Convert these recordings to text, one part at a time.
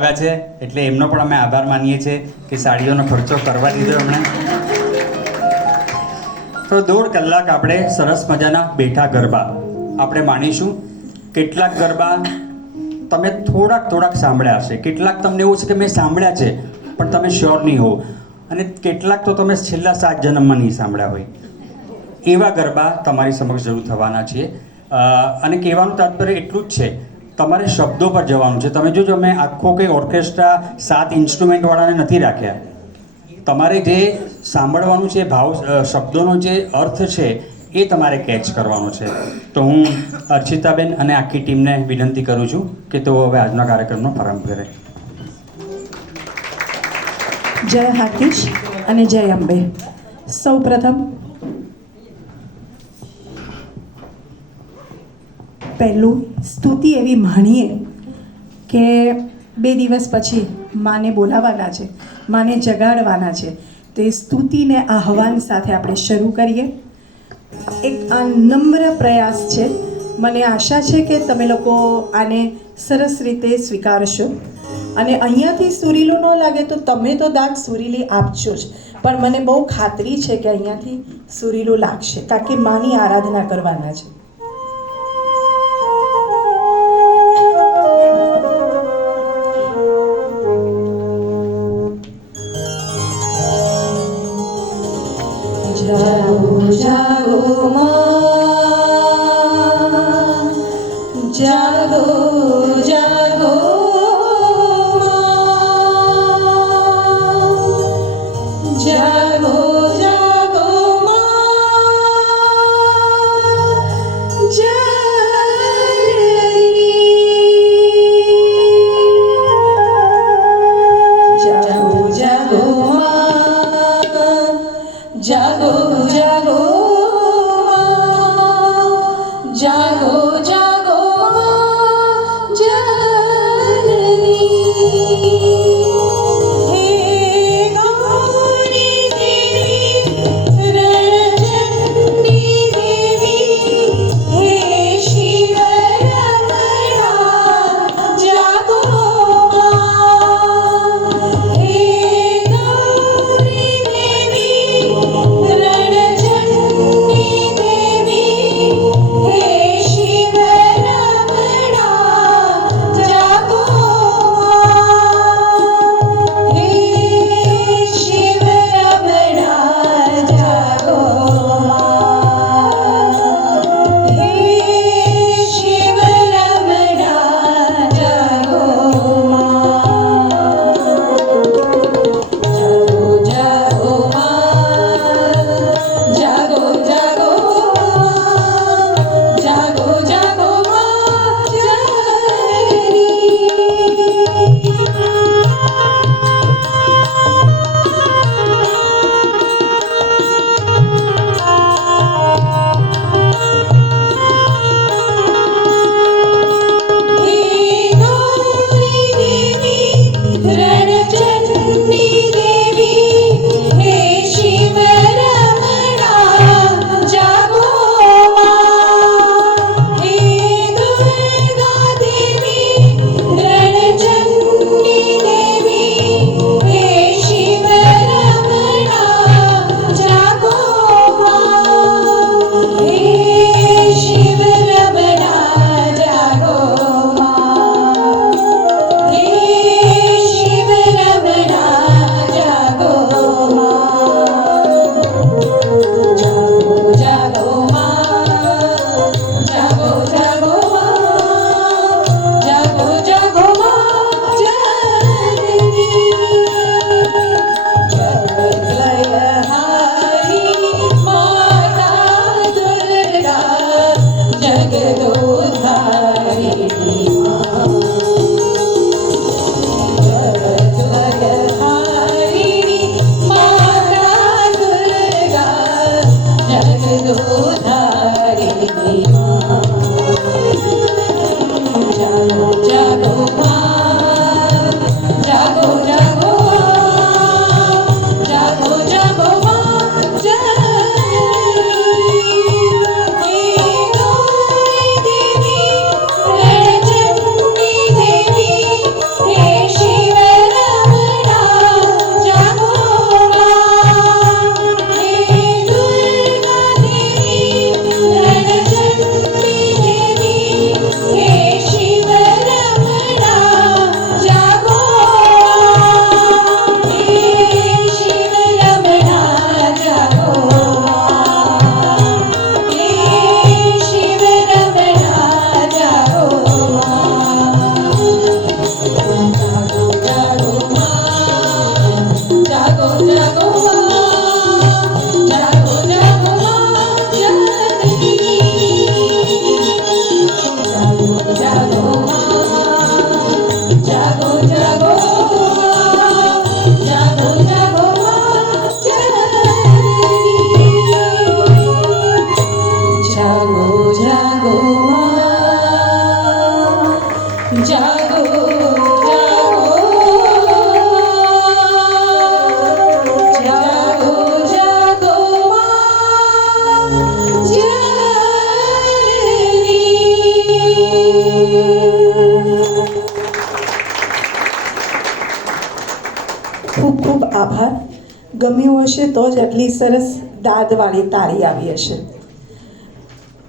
છે એટલે એમનો પણ અમે આભાર માનીએ છીએ કે સાડીઓનો ખર્ચો કરવા દીધો એમણે. તો 1.5 કલાક આપણે સરસ મજાના બેઠા ગરબા આપણે માણીશું. કેટલાક ગરબા તમે થોડાક સાંભળ્યા હશે, કેટલાક તમને એવું છે કે મેં સાંભળ્યા છે પણ તમે શ્યોર નહીં હો, અને કેટલાક તો તમે છેલ્લા 7 જન્મમાં નહીં સાંભળ્યા હોય. એવા ગરબા તમારી સમક્ષ જરૂર થવાના છીએ. અને કહેવાનું તાત્પર્ય એટલું જ છે, તમારે શબ્દો પર જવાનું છે. તમે જોજો, અમે આખો કંઈ ઓર્કેસ્ટ્રા 7 ઇન્સ્ટ્રુમેન્ટવાળાને નથી રાખ્યા. તમારે જે સાંભળવાનું છે, ભાવ શબ્દોનો જે અર્થ છે એ તમારે કેચ કરવાનો છે. તો હું અર્ચિતાબેન અને આખી ટીમને વિનંતી કરું છું કે તેઓ હવે આજના કાર્યક્રમનો પ્રારંભ કરે. જય હાથીશ અને જય અંબે. સૌ પ્રથમ પહેલું સ્તુતિ એવી માણીએ કે 2 દિવસ પછી માને બોલાવવાના છે, માને જગાડવાના છે. તો એ સ્તુતિને આહવાન સાથે આપણે શરૂ કરીએ. એક આ નમ્ર પ્રયાસ છે. મને આશા છે કે તમે લોકો આને સરસ રીતે સ્વીકારશો. અને અહીંયાથી સુરીલું ન લાગે તો તમે તો દાદ સુરીલી આપજો જ, પણ મને બહુ ખાતરી છે કે અહીંયાથી સુરીલું લાગશે, કારણ કે માની આરાધના કરવાના છે. જાગો જાગો માં, જાગો જાગો માં, જાગો જાગો માં, જાગો જાગો માં, જાગો જાગો જાગો જાગો જનની. હે ગૌરી દેવી, રણચંડી દેવી, હે શિવ રમણા જાગો માં. હે ગૌરી દેવી, રણચંડી દેવી, હે શિવ રમણા જાગો માં. હે શિવ રમણા જાગો માં. હે શિવ રમણા જાગો માં. જાગો જાગો માં, જાગો જાગો માં, જાગો જાગો માં જનની. હે ગૌરી દેવી, રણચંડી દેવી, હે શિવ રમણા જાગો માં. હે દુર્ગા દેવી, રણચંડી ખૂબ ખૂબ આભાર. ગમ્યું હશે તો જ આટલી સરસ દાદવાળી તાળી આવી હશે.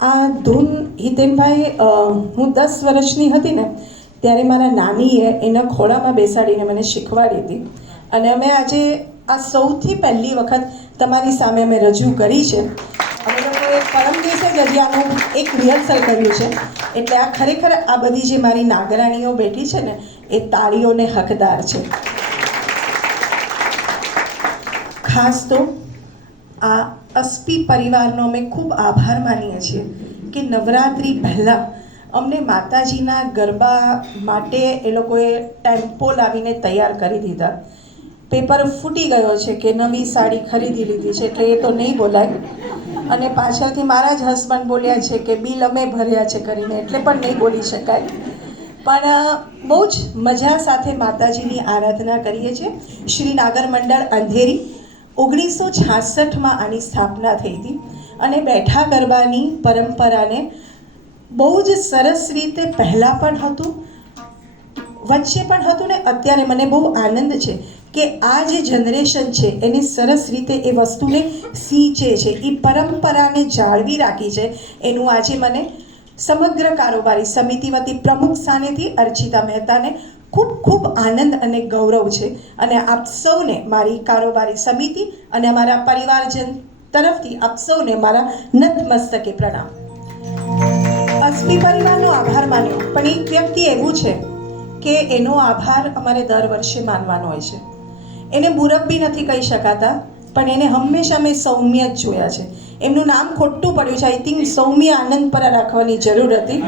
આ ધૂન હિતેનભાઈ, હું 10 વર્ષની હતી ને ત્યારે મારા નાનીએ એના ખોળામાં બેસાડીને મને શીખવાડી હતી અને અમે આજે આ સૌથી પહેલી વખત તમારી સામે અમે રજૂ કરી છે. અમે લોકોએ પરમ દિવસે જ હજી આનું એક રિહર્સલ કર્યું છે. એટલે આ ખરેખર આ બધી જે મારી નાગરાણીઓ બેઠી છે ને એ તાળીઓને હકદાર છે. ખાસ તો આ અસ્પી પરિવારનો અમે ખૂબ આભાર માનીએ છીએ કે નવરાત્રિ પહેલાં અમને માતાજીના ગરબા માટે એ લોકોએ ટેમ્પો લાવીને તૈયાર કરી દીધા. પેપર ફૂટી ગયો છે કે નવી સાડી ખરીદી લીધી છે એટલે એ તો નહીં બોલાય, અને પાછળથી મારા જ હસબન્ડ બોલ્યા છે કે બિલ અમે ભર્યા છે કરીને, એટલે પણ નહીં બોલી શકાય. પણ બહુ જ મજા સાથે માતાજીની આરાધના કરીએ છીએ. શ્રી નાગર મંડળ અંધેરી 1966માં આની સ્થાપના થઈ હતી અને બેઠા ગરબાની પરંપરાને બહુ જ સરસ રીતે પહેલાં પણ હતું, વચ્ચે પણ હતું ને અત્યારે મને બહુ આનંદ છે કે આ જે જનરેશન છે એને સરસ રીતે એ વસ્તુને સિંચે છે, એ પરંપરાને જાળવી રાખી છે. એનું આજે મને સમગ્ર કારોબારી સમિતિ વતી પ્રમુખ સ્થાનેથી અર્ચિતા મહેતાને ખૂબ ખૂબ આનંદ અને ગૌરવ છે. અને આપ સૌને મારી કારોબારી સમિતિ અને અમારા પરિવારજન તરફથી આપ સૌને મારા નતમસ્તકે પ્રણામ. અસ્પી પરિવારનો આભાર માન્યો, પણ એક વ્યક્તિ એવું છે કે એનો આભાર અમારે દર વર્ષે માનવાનો હોય છે. એને મુરબ્બી નથી કહી શકાતા, પણ એને હંમેશા મેં સૌમ્ય જ જોયા છે. એમનું નામ ખોટું પડ્યું છે, આઈ થિંક સૌમ્ય આનંદપરા રાખવાની જરૂર હતી.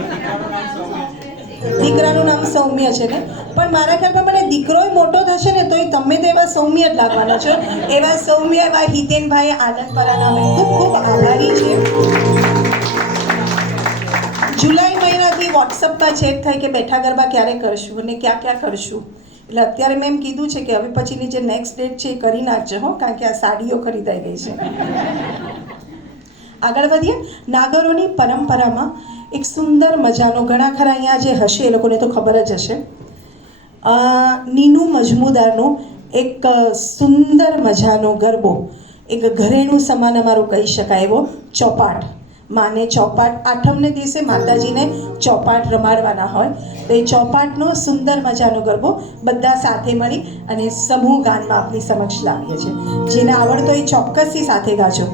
દીકરાનું નામ સૌમ્ય છે ને, પણ મારા ખ્યાલમાં મને દીકરો મોટો થશે ને તોય તમે તો એવા સૌમ્ય જ લાગવાના છો. એવા સૌમ્ય, એવા હિતેનભાઈ આનંદપરાના અમે ખૂબ ખૂબ આભારી છીએ. જુલાઈ મહિનાથી વોટ્સઅપ પર ચેટ થાય કે બેઠા ગરબા ક્યારે કરશું અને ક્યાં ક્યાં કરશું. એટલે અત્યારે મેં એમ કીધું છે કે હવે પછીની જે નેક્સ્ટ ડેટ છે એ કરી નાખજો હો, કારણ કે આ સાડીઓ ખરીદાઈ ગઈ છે. આગળ વધીએ. નાગરોની પરંપરામાં એક સુંદર મજાનો, ઘણા ખરા અહીંયા જે હશે એ લોકોને તો ખબર જ હશે, નીનુ મજમુદારનો એક સુંદર મજાનો ગરબો, એક ઘરેણું સમાન અમારું કહી શકાય એવો ચોપાટ. માને ચોપાટ, આઠમને દિવસે માતાજીને ચોપાટ રમાડવાના હોય તો એ ચોપાટનો સુંદર મજાનો ગરબો બધા સાથે મળી અને સમૂહ ગાનમાં આપની સમક્ષ લાવીએ છીએ. જેને આવડતો એ ચોક્કસથી સાથે ગાજો.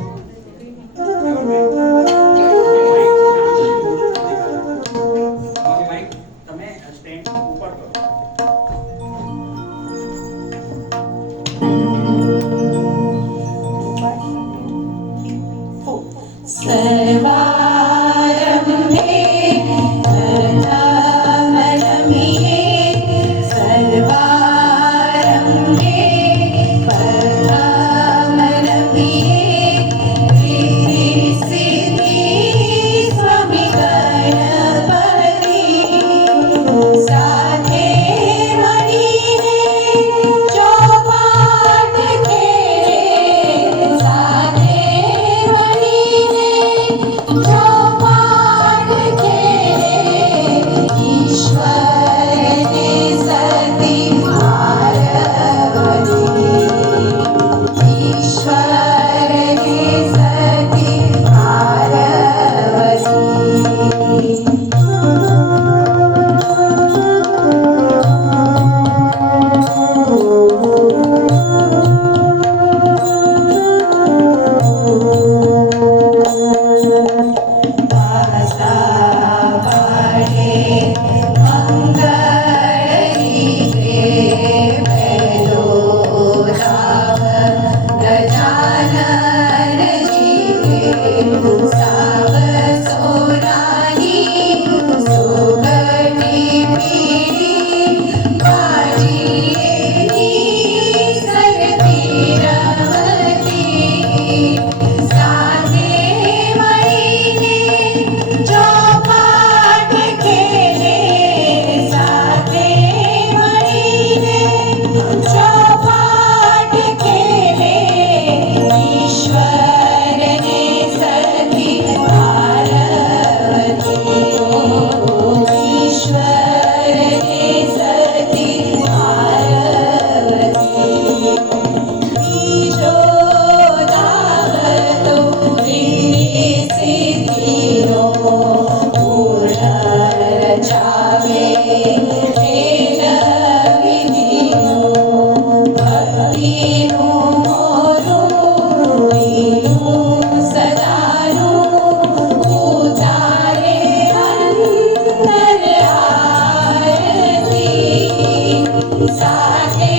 સાથે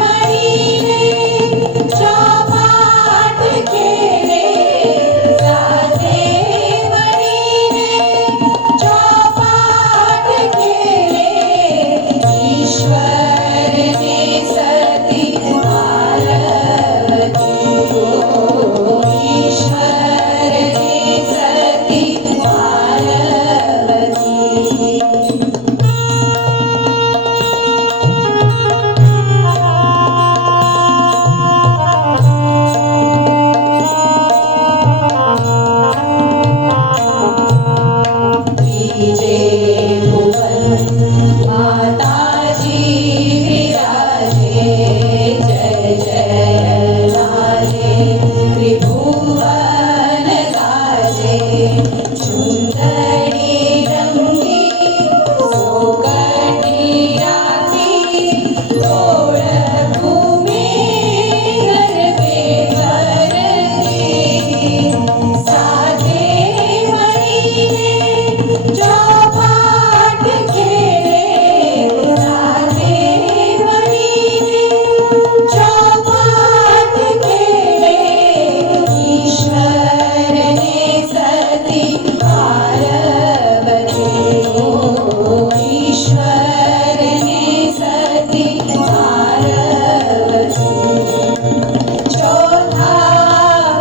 મળીને ચોપાટ ખેલે, સાથે મળીને ચોપાટ ખેલે, ઈશ્વરને સતી પાર્વતી, ઈશ્વરને સતી પાર્વતી. ત્રીજે ભુવન માતાજી વિરાજે, જય જય લાગે ત્રિભુવન ગાજે, સુંદરી રંગી સોગંદી રાખી, ગોળ ભૂમિ ગરબે વરતી, સાથે મળીને ચોપાટ ખેલે, સાથે મળીને ચોપાટ ખેલે, ઈશ્વરને સતી પાર્વતી, ઈશ્વરને સતી પાર્વતી. ચોથા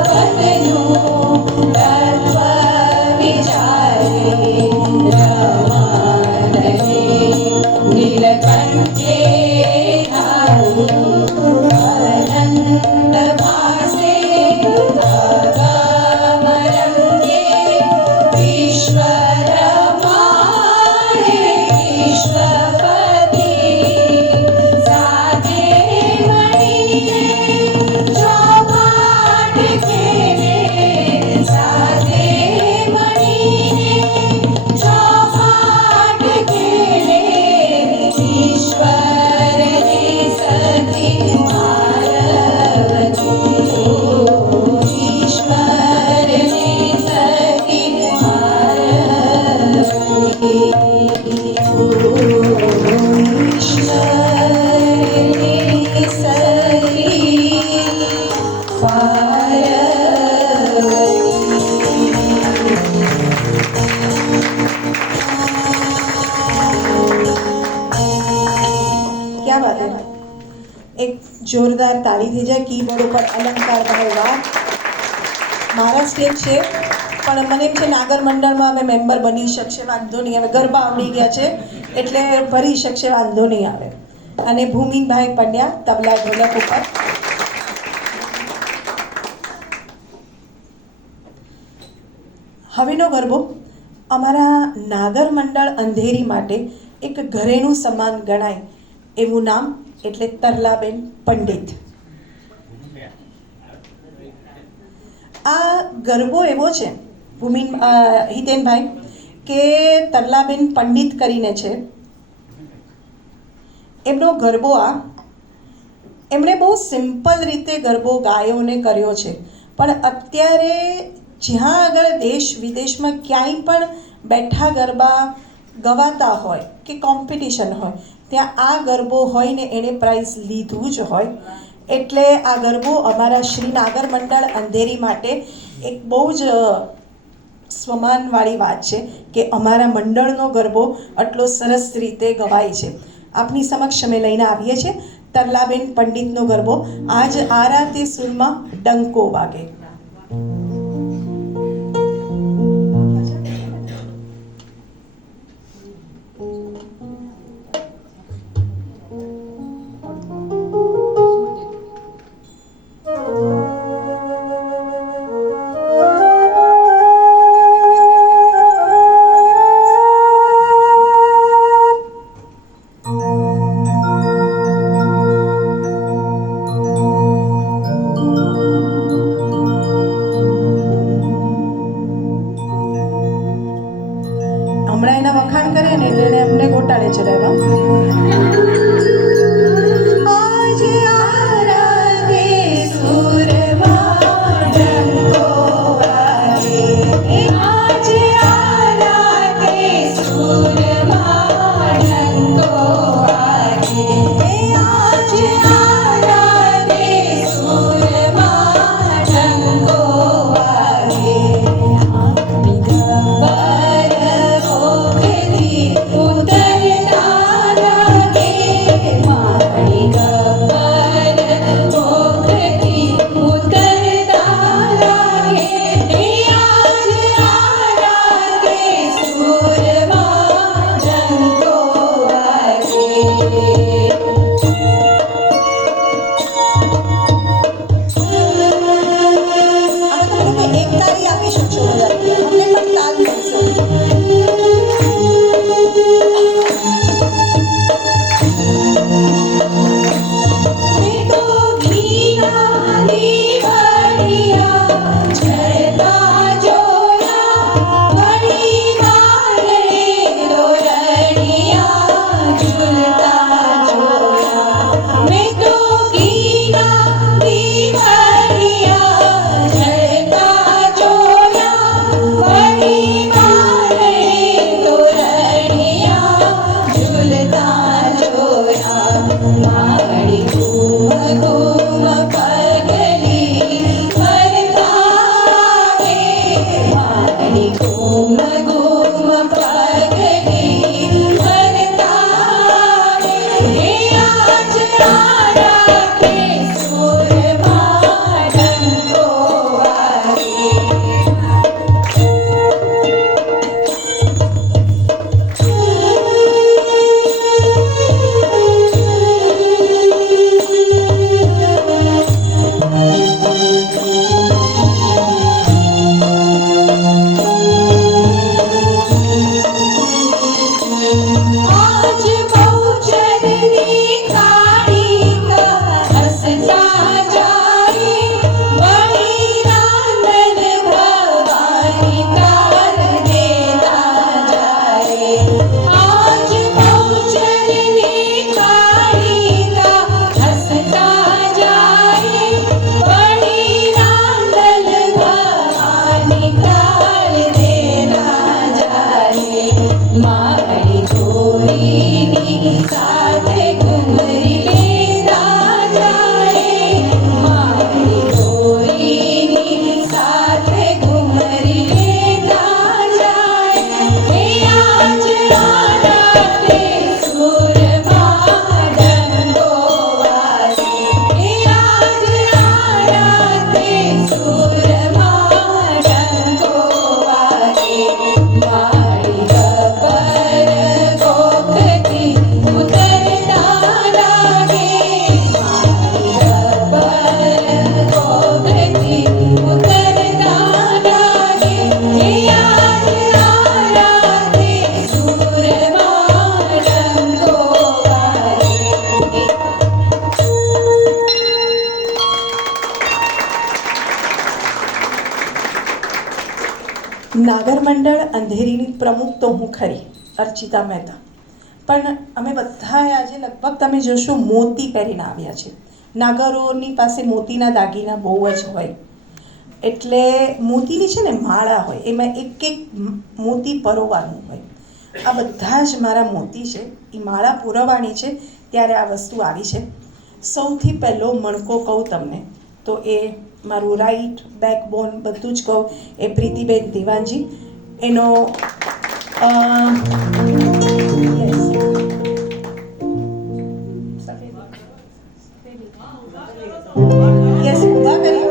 પદનું તત્વ વિચારે, રમાને નીલકંઠે ધારું, અનંત ભાસે અગમ રંગે, વિશ્વ રમાડે વિશ્વપતિ, સાથે મળીને ચોપાટ ખેલે, સાથે મળીને ચોપાટ ખેલે, ઈશ્વરને સતી પાર્વતી, ઈશ્વરને સતી પાર્વતી, ઈશ્વરને સતી ક્યાં વાત હે? એક જોરદાર તાળી થઈ જાય. કીબોર્ડ ઉપર અલંકાર ભાઈ, વાહ. મારા સ્ટેજ છે પણ મને એમ છે નાગર મંડળમાં અમે મેમ્બર બની શકશે, વાંધો નહીં. હવે ગરબા આવડી ગયા છે એટલે ભરી શકશે, વાંધો નહીં આવે. અને ભૂમિનભાઈ પંડ્યા તબલા ઢોલક ઉપર. હવેનો ગરબો અમારા નાગર મંડળ અંધેરી માટે એક ઘરેણું સમાન ગણાય એવું નામ, એટલે તરલાબેન પંડિત. આ ગરબો એવો છે હિતેનભાઈ કે તરલાબેન પંડિત કરીને છે, એમનો ગરબો એમણે બહુ સિમ્પલ રીતે ગરબો ગાયો ને કર્યો છે, પણ અત્યારે જ્યાં આગળ દેશ વિદેશમાં ક્યાંય પણ બેઠા ગરબા ગવાતા હોય કે કોમ્પિટિશન હોય, ત્યાં આ ગરબો હોય ને એણે પ્રાઇઝ લીધું જ હોય. એટલે આ ગરબો અમારા શ્રી નાગર મંડળ અંધેરી માટે એક બહુ જ સ્વમાનવાળી વાત છે કે અમારા મંડળનો ગરબો આટલો સરસ રીતે ગવાય છે. આપની સમક્ષ અમે લઈને આવીએ છીએ તરલાબેન પંડિતનો ગરબો, આજ આરા તે સુરમાં ડંકો વાગે. નાગર મંડળ અંધેરીની પ્રમુખ તો હું ખરી, અર્ચિતા મહેતા, પણ અમે બધા આજે લગભગ તમે જોશો મોતી પહેરીને આવ્યા છે. નાગરોની પાસે મોતીના દાગીના બહુ જ હોય, એટલે મોતીની છે ને માળા હોય, એમાં એક એક મોતી પરોવાનું હોય. આ બધા જ મારા મોતી છે, એ માળા પુરવવાની છે ત્યારે આ વસ્તુ આવી છે. સૌથી પહેલો મણકો કહું તમને તો એ મારું રાઈટ બેકબોન બધું જ કહું એ પ્રીતિબેન દિવાનજી. એનો યસ ઊભા કરી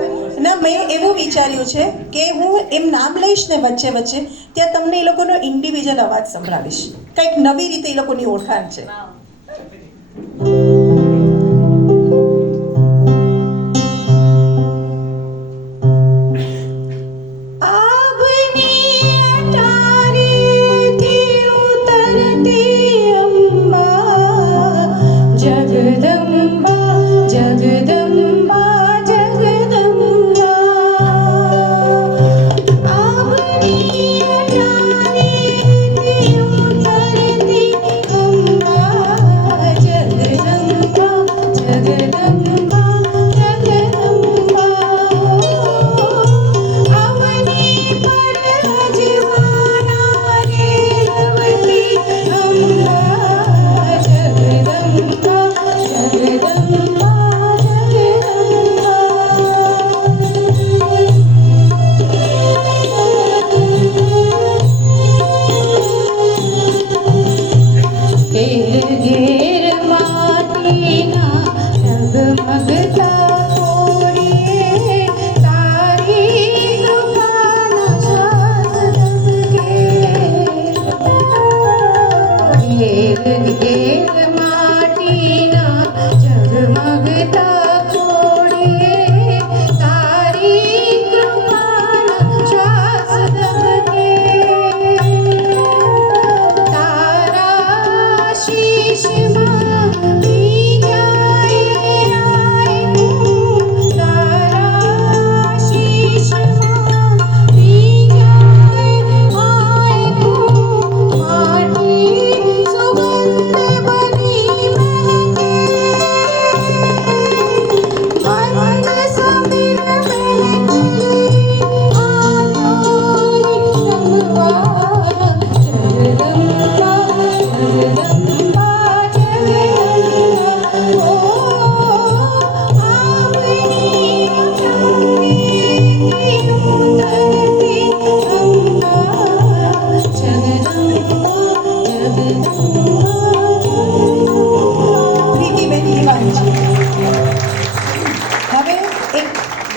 ના, મેં એવું વિચાર્યું છે કે હું એમ નામ લઈશ ને વચ્ચે વચ્ચે ત્યાં તમને એ લોકોનો ઇન્ડિવિજ્યુઅલ અવાજ સંભળાવીશ, કંઈક નવી રીતે એ લોકોની ઓળખાણ છે.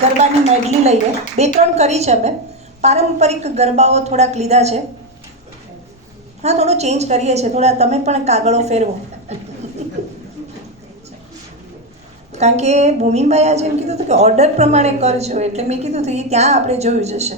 ગરબાની મેડલી લઈએ, 2-3 કરી છે અમે. પારંપરિક ગરબાઓ થોડાક લીધા છે. હા, થોડું ચેન્જ કરીએ છીએ, થોડા તમે પણ કાગળો ફેરવો. કારણ કે ભૂમિભાઈ આજે એમ કીધું હતું કે ઓર્ડર પ્રમાણે કરજો, એટલે મેં કીધું હતું એ ત્યાં આપણે જોયું જશે.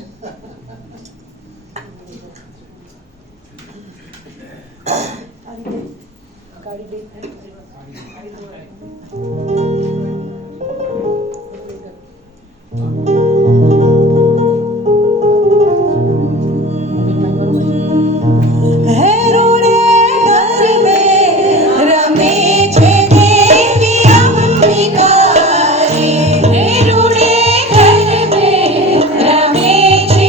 રમે છે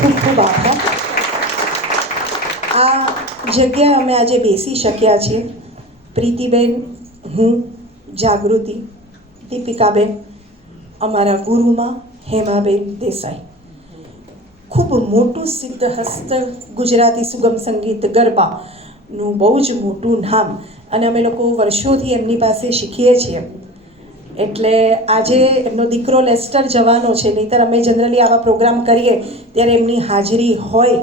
ખૂબ ખૂબ આભાર. આ જગ્યાએ અમે આજે બેસી શક્યા છીએ. પ્રીતિબેન, હું, જાગૃતિ, દીપિકાબેન, અમારા ગુરુમાં હેમાબેન દેસાઈ. ખૂબ મોટું સિદ્ધહસ્ત ગુજરાતી સુગમ સંગીત ગરબાનું બહુ જ મોટું નામ, અને અમે લોકો વર્ષોથી એમની પાસે શીખીએ છીએ. એટલે આજે એમનો દીકરો લેસ્ટર જવાનો છે, નહીંતર અમે જનરલી આવા પ્રોગ્રામ કરીએ ત્યારે એમની હાજરી હોય,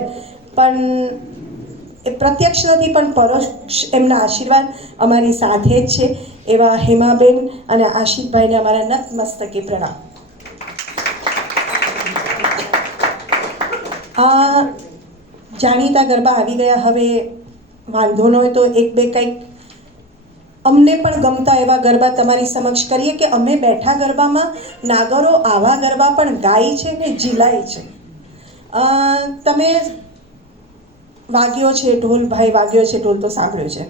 પણ એ પ્રત્યક્ષ નથી પણ પરોક્ષ એમના આશીર્વાદ અમારી સાથે જ છે. એવા હેમાબેન અને આશિષભાઈને અમારા નતમસ્તકે પ્રણામ. આ જાણીતા ગરબા આવી ગયા, હવે વાંધો ન હોય તો એક બે કંઈક અમને પણ ગમતા એવા ગરબા તમારી સમક્ષ કરીએ કે અમે બેઠા ગરબામાં નાગરો આવા ગરબા પણ ગાય છે ને ઝીલાય છે. તમે વાગ્યો છે ઢોલ, ભાઈ વાગ્યો છે ઢોલ તો સાંભળ્યું છે,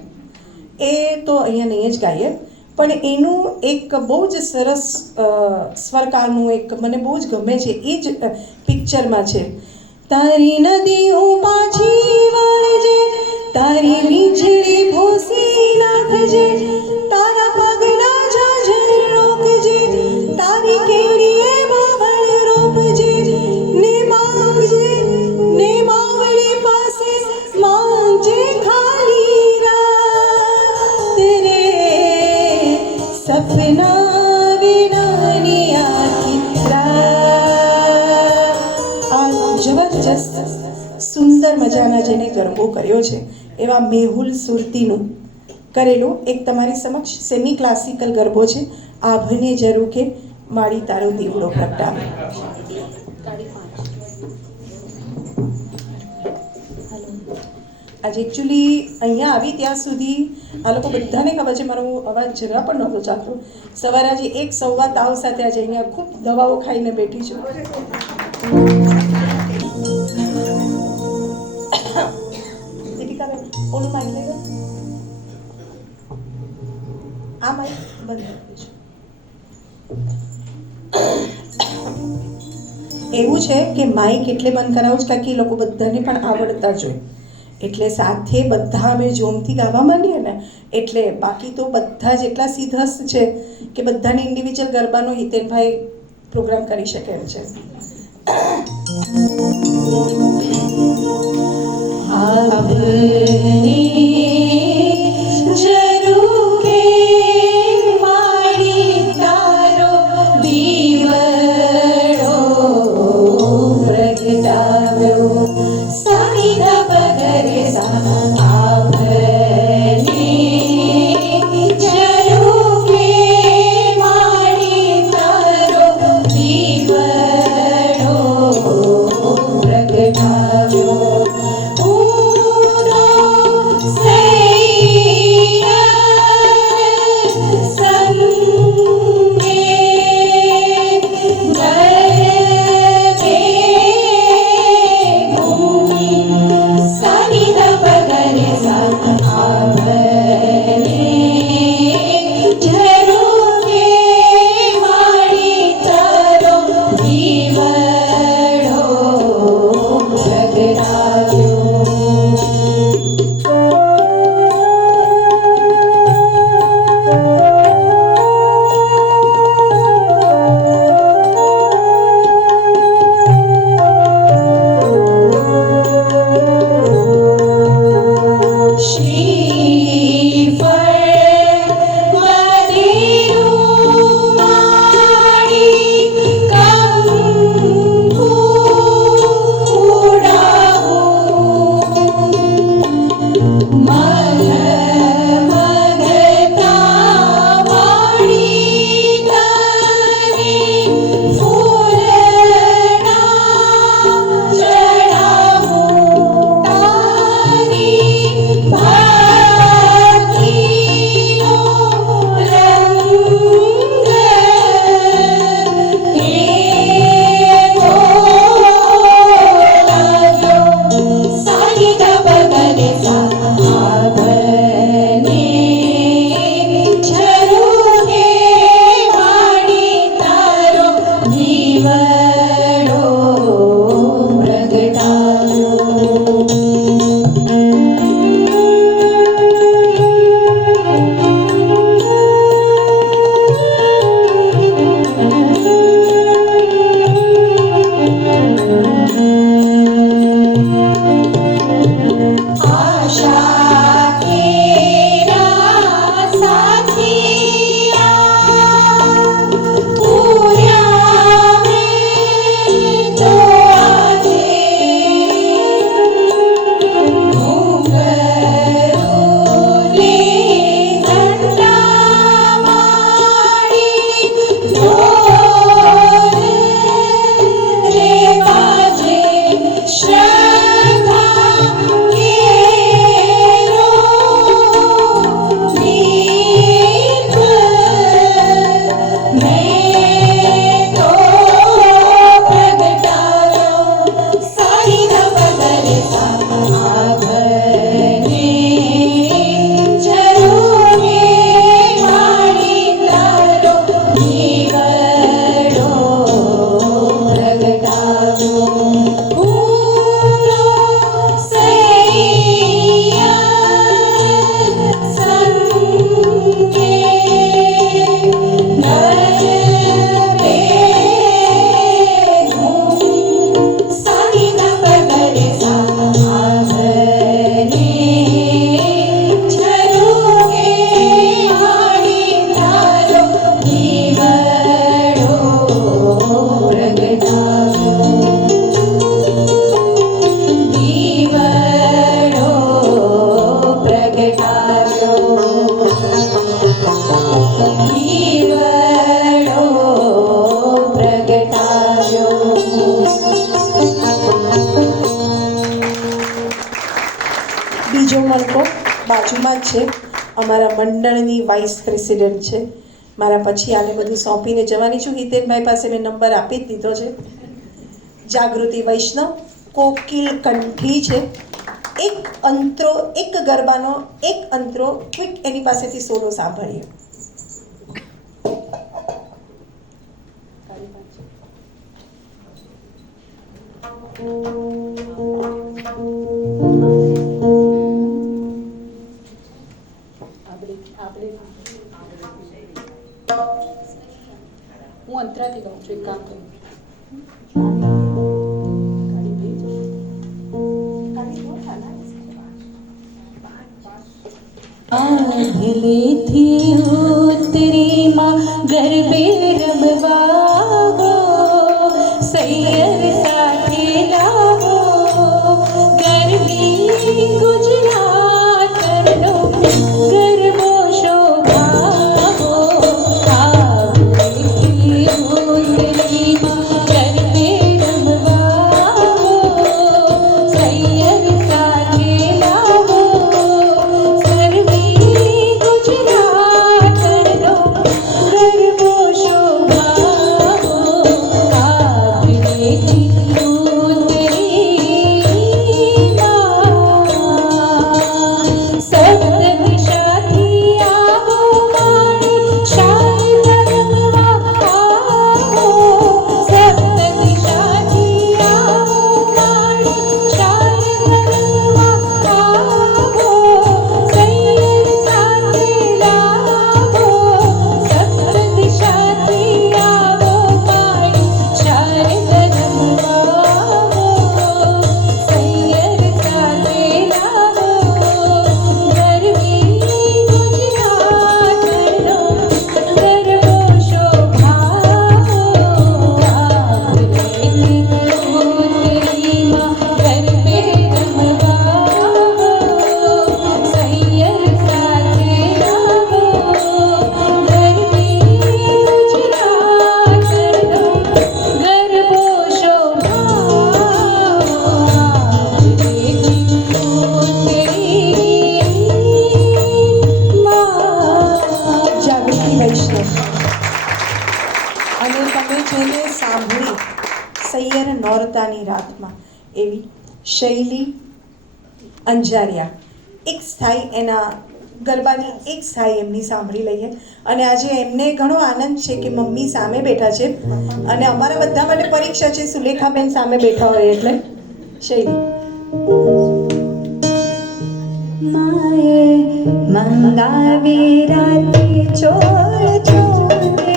એ તો અહીંયા નહીં જ ગાઈએ, પણ એનું એક બહુ જ સરસ સ્વરકારનું એક મને બહુ જ ગમે છે, એ જ પિક્ચરમાં છે. તારી નદીઓ પાછી વળજે, તારી વીજળી ભોસી નાખજે, તારા પગલા જાજર રોકજે, તારી કેડીએ બાવળ રોપજે, ને માંગજે ને માવડી પાસે માંગજે ખાલી રાત રે, સપના વિનાની આખી રાત. આ જબરજસ્ત સુંદર મજાના જેને ગરબો કર્યો છે એવા મેહુલ સુરતીનું કરેલું એક તમારી સમક્ષ સેમી ક્લાસિકલ ગરબો છે. આભને જરૂર કે મારી તારો દીવડો પ્રગટાવે. આજે એકચ્યુઅલી અહીંયા આવી ત્યાં સુધી આ લોકો બધાને ખબર છે મારો અવાજ જરા પણ નહોતો ચાલતો. સવારે આજે 1 સવા તાવ સાથે આજે અહીંયા ખૂબ દવાઓ ખાઈને બેઠી છું. દીપિકાબેન ઓલું માઇક લઈ લો. આ માઇક બંધ કરી છે. એવું છે કે માઇક એટલે બંધ કરાવું જ કારણ કે એ લોકો બધાને પણ આવડતા જ હોય, એટલે સાથે બધા અમે જોમથી ગાવા માંડીએ ને, એટલે બાકી તો બધા જ એટલા સિદ્ધસ્ત છે કે બધાને ઇન્ડિવિજ્યુઅલ ગરબાનો હિતેનભાઈ પ્રોગ્રામ કરી શકે એમ છે. જરૂર કે મારી તારો દીવડો પ્રગટાવ્યો, સાની ધ પગરે સા આવની જરૂર કે મારી તારો દીવડો પ્રગટાવ્યો. સંગે ગરબે ઘૂમી બીજો મણકો બાજુમાં જ છે, અમારા મંડળની વાઇસ પ્રેસિડેન્ટ છે. મારા પછી આને બધું સોંપીને જવાની છું. હિતેનભાઈ પાસે મેં નંબર આપી જ દીધો છે. જાગૃતિ વૈષ્ણવ કોકિલ કંઠી છે. એક ગરબાનો એક અંતરો ક્વિક એની પાસેથી સોલો સાંભળીએ. હું અંતરાથી ગાઉં છું, એક કામ કરું. આગલેથી ઉતરીમાં ગરબે રમવાવો, સૈયર સાથે લાવો ગરબી ગુજરાતનો ગરબો શોભાવો. આગલેથી ઉતરીમાં ગરબે રમવાવો, સૈયર સાથે લાવો સૈયર નોરતાની રાતમાં એવી શૈલી અંજારિયા એક સ્થાયી એના ગરબાની એક સ્થાયી એમની સાંભળી લઈએ. અને આજે એમને ઘણો આનંદ છે કે મમ્મી સામે બેઠા છે અને અમારા બધા માટે પરીક્ષા છે સુલેખાબેન સામે બેઠા હોય એટલે. શૈલી માએ મંગાવે રાતે ચોળ ચોળે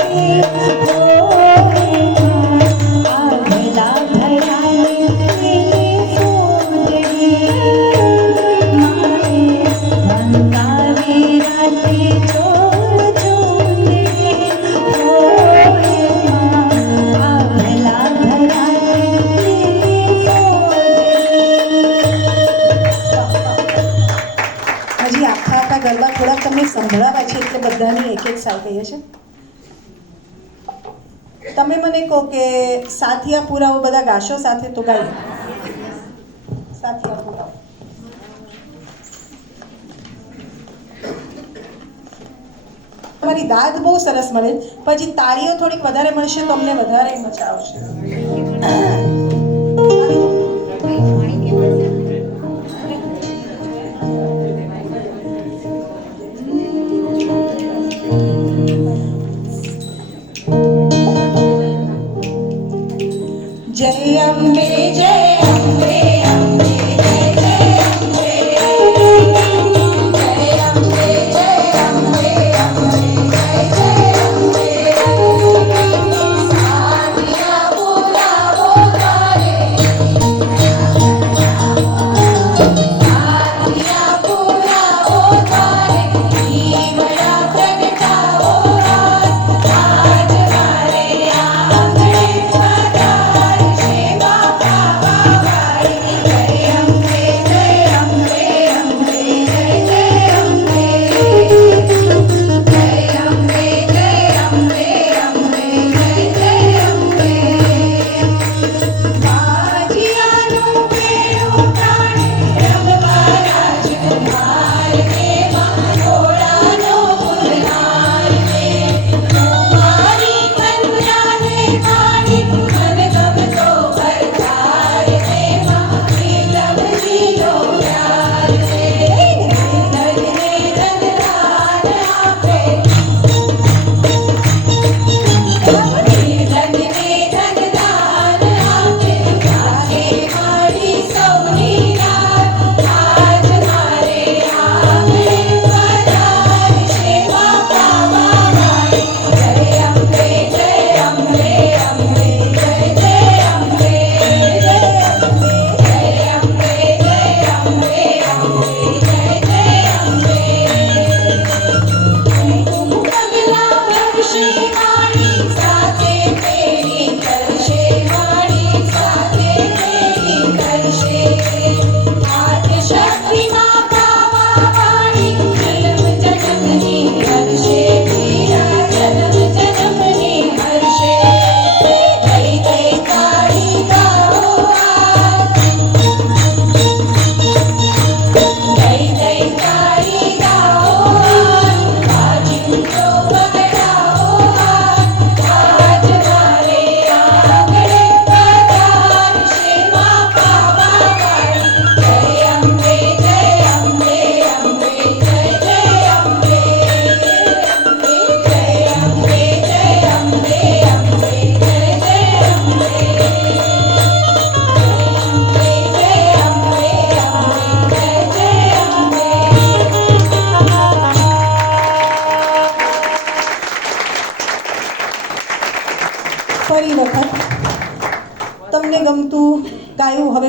ગરબા થોડાક તમને સંભળાવા છે એટલે બધાની એક એક સાલ કહીએ છે. તમે મને કહો કે સાથિયા પુરાવો બધા ગાશો સાથે તો ગાઈએ. સાથિયા પુરાવો તમારી દાદ બહુ સરસ મળે, પછી તાળીઓ થોડીક વધારે મળશે તો અમને વધારે મજા આવશે. જય અંબે જય અંબે અંબે જય જય અંબે જય અંબે જય અંબે અંબે જય જય અંબે સાધિયા બોલ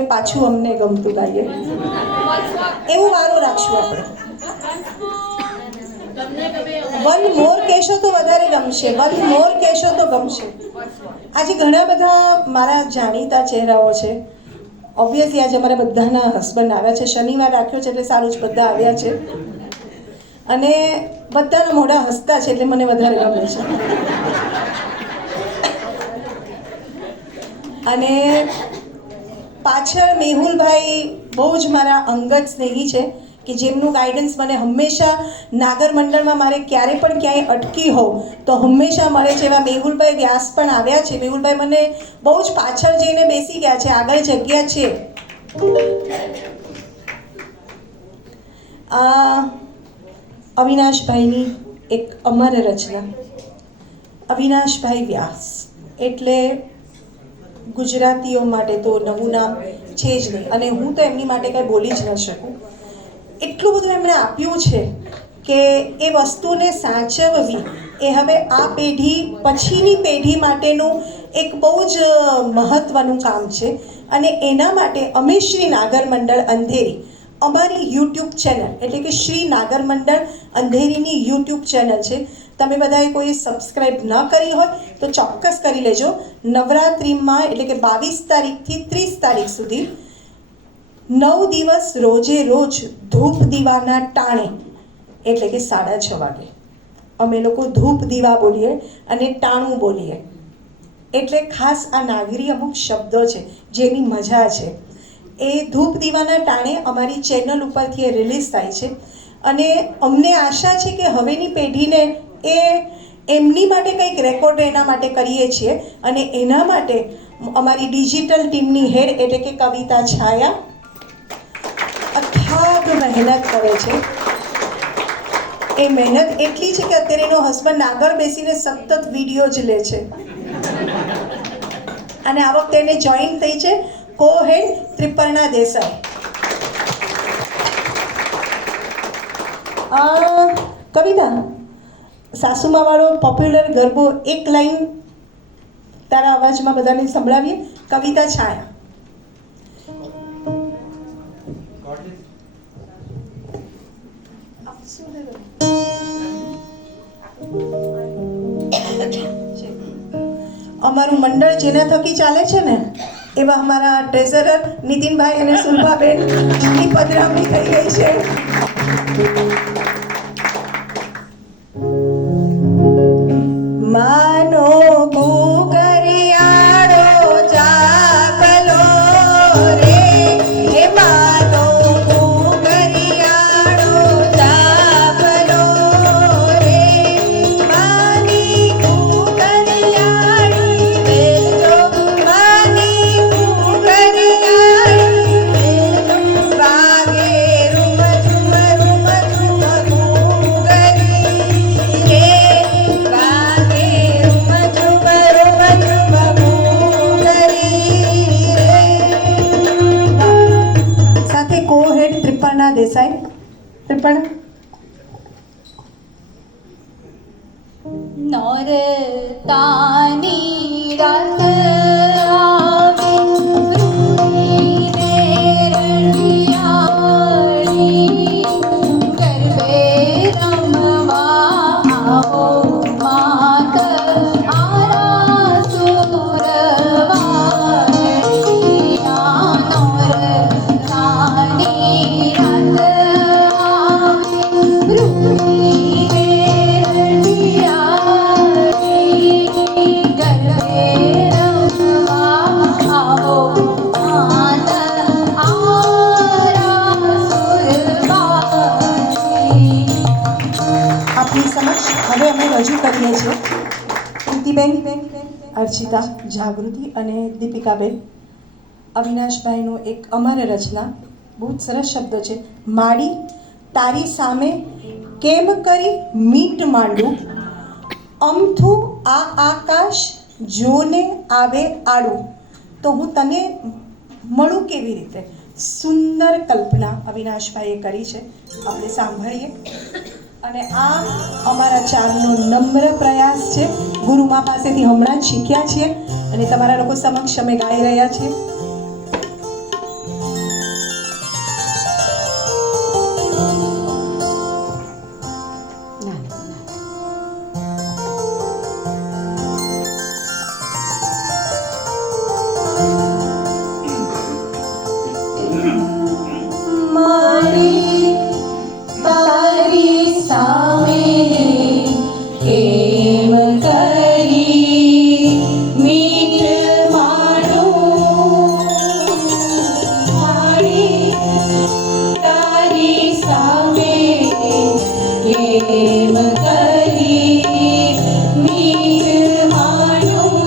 હવે પાછું અમને ગમતું ગાઈએ એવું વારો રાખશું આપણે. વન મોર કહેશો તો વધારે ગમશે, વન મોર કહેશો તો ગમશે. આજે ઘણા બધા મારા જાણીતા ચહેરાઓ છે. ઓબ્વિયસલી આજે અમારા બધાના હસબન્ડ આવ્યા છે. શનિવાર રાખ્યો છે એટલે સારું જ બધા આવ્યા છે અને બધાના મોઢા હસતા છે એટલે મને વધારે ગમે છે. અને પાછળ મેહુલભાઈ બહુ જ મારા અંગત સ્નેહી છે કે જેમનું ગાઈડન્સ મને હંમેશા નાગર મંડળમાં મારે ક્યારે પણ ક્યાંય અટકી હોઉં તો હંમેશા મળે છે. એવા મેહુલભાઈ વ્યાસ પણ આવ્યા છે. મેહુલભાઈ મને બહુ જ પાછળ જઈને બેસી ગયા છે, આગળ જગ્યા છે. આ અવિનાશભાઈની એક અમર રચના. અવિનાશભાઈ વ્યાસ એટલે ગુજરાતીઓ માટે તો નવું નામ છે જ નહીં અને હું તો એમની માટે કંઈ બોલી જ ન શકું. એટલું બધું એમણે આપ્યું છે કે એ વસ્તુને સાચવવી એ હવે આ પેઢી પછીની પેઢી માટેનું એક બહુ જ મહત્ત્વનું કામ છે. અને એના માટે અમે શ્રી નાગર મંડળ અંધેરી અમારી યુટ્યુબ ચેનલ એટલે કે શ્રી નાગર મંડળ અંધેરીની યુટ્યુબ ચેનલ છે. તમે બધાએ કોઈ સબસ્ક્રાઈબ ન કરી હોય તો ચોક્કસ કરી લેજો. નવરાત્રિમાં એટલે કે 22 તારીખથી 30 તારીખ સુધી 9 દિવસ રોજે રોજ ધૂપ દીવાના ટાણે એટલે કે 6:30 વાગે અમે લોકો ધૂપ દીવા બોલીએ અને ટાણું બોલીએ. એટલે ખાસ આ નાગરી અમુક શબ્દો છે જેની મજા છે. એ ધૂપ દીવાના ટાણે અમારી ચેનલ ઉપરથી એ રિલીઝ થાય છે અને અમને આશા છે કે હવેની પેઢીને એ એમની માટે કંઈક રેકોર્ડ એના માટે કરીએ છીએ અને એના માટે અમારી ડિજિટલ ટીમની હેડ એટલે કે કવિતા છાયા અથાગ મહેનત કરે છે. એ મહેનત એટલી છે કે અત્યારે એનો હસબન્ડ આગળ બેસીને સતત વિડીયો જ લે છે અને આ વખતે એને જોઈન થઈ છે કો હેડ ત્રિપર્ણા દેસાઈ. કવિતા સાસુમા વાળો પોપ્યુલર ગરબો એક લાઈન તારા અવાજમાં બધાને સંભળાવીએ. કવિતા છાયા. અમારું મંડળ જેના થકી ચાલે છે ને એવા અમારા ટ્રેઝરર નીતિનભાઈ અને સુલભાબેન ની પધરામણી થઈ ગઈ છે. માનો કુકરિયાળો ચાકલો રે, હે માનો કુકરિયાળો ચાકલો રે, માની કુકરિયાળી બેજો, માની કુકરિયાળી બેજો, વાગે રૂમ ઝુમ કુકરી રે, વાગે રૂમ ઝુમ કુકરી રે. સાથે કો હેડ ત્રિપર્ણા દેસાઈ. ત્રિપર્ણા નોરતાની રાત આવે, રૂડીને રળિયાળી, ગરબે રમવા આવો માત આરાસુરવાળી. આ નોરતાની રાત આવે, રૂડીને રળિયાળી, ગરબે રમવા આવો માત આરાસુરવાળી. આપની સમક્ષ હવે અમે રજૂ કરીએ છીએ પ્રીતિબેન, અર્ચિતા, જાગૃતિ અને દીપિકાબેન. અવિનાશભાઈનો એક અમર રચના, બહુ જ સરસ શબ્દો છે. માડી તારી સામે કેમ કરી મીટ માંડું, અમથું આ આકાશ જોને આવે આડું, તો હું તને મળું કેવી રીતે. સુંદર કલ્પના અવિનાશભાઈએ કરી છે, આપણે સાંભળીએ. અને આ અમારા ચારનો નમ્ર પ્રયાસ છે. ગુરુમા પાસેથી હમણાં જ શીખ્યા છીએ અને તમારા લોકો સમક્ષ અમે ગાઈ રહ્યા છીએ. મારી તારી સામે કેમ કરી મીઠ માણું મારી તારી સામે કેમ કરી મીઠ માણું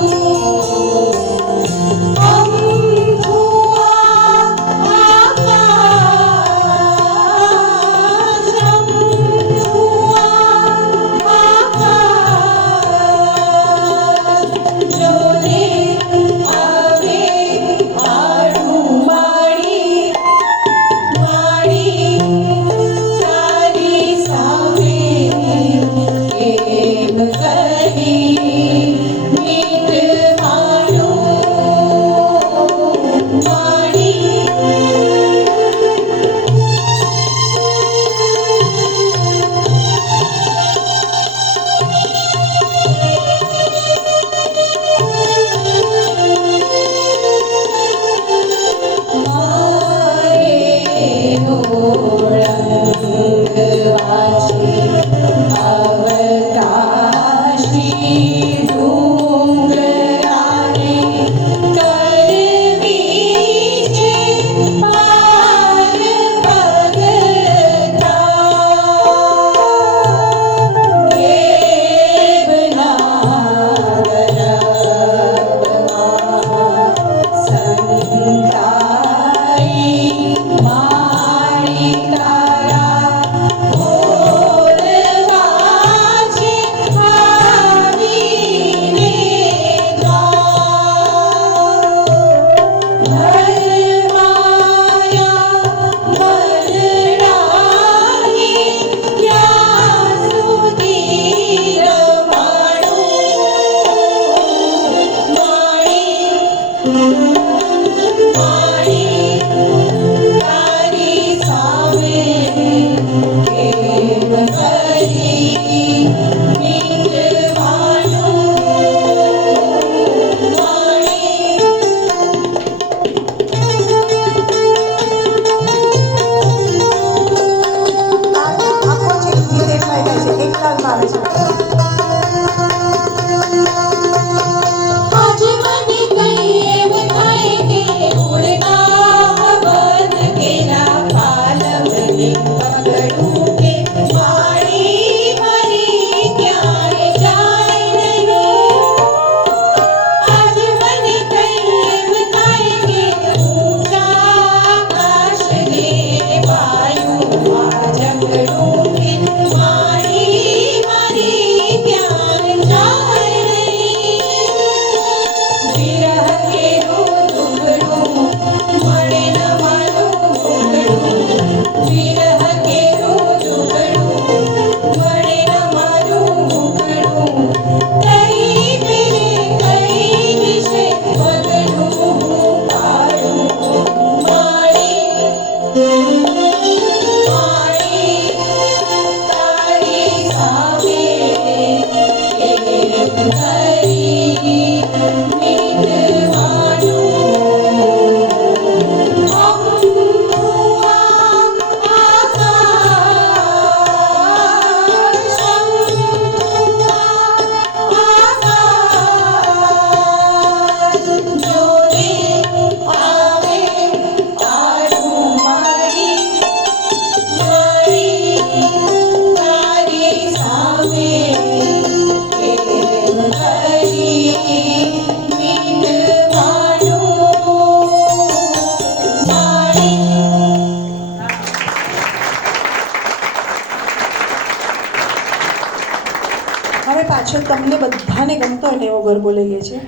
પાછો તમને બધાને ગમતો હોય ને એવો ગરબો લઈએ છીએ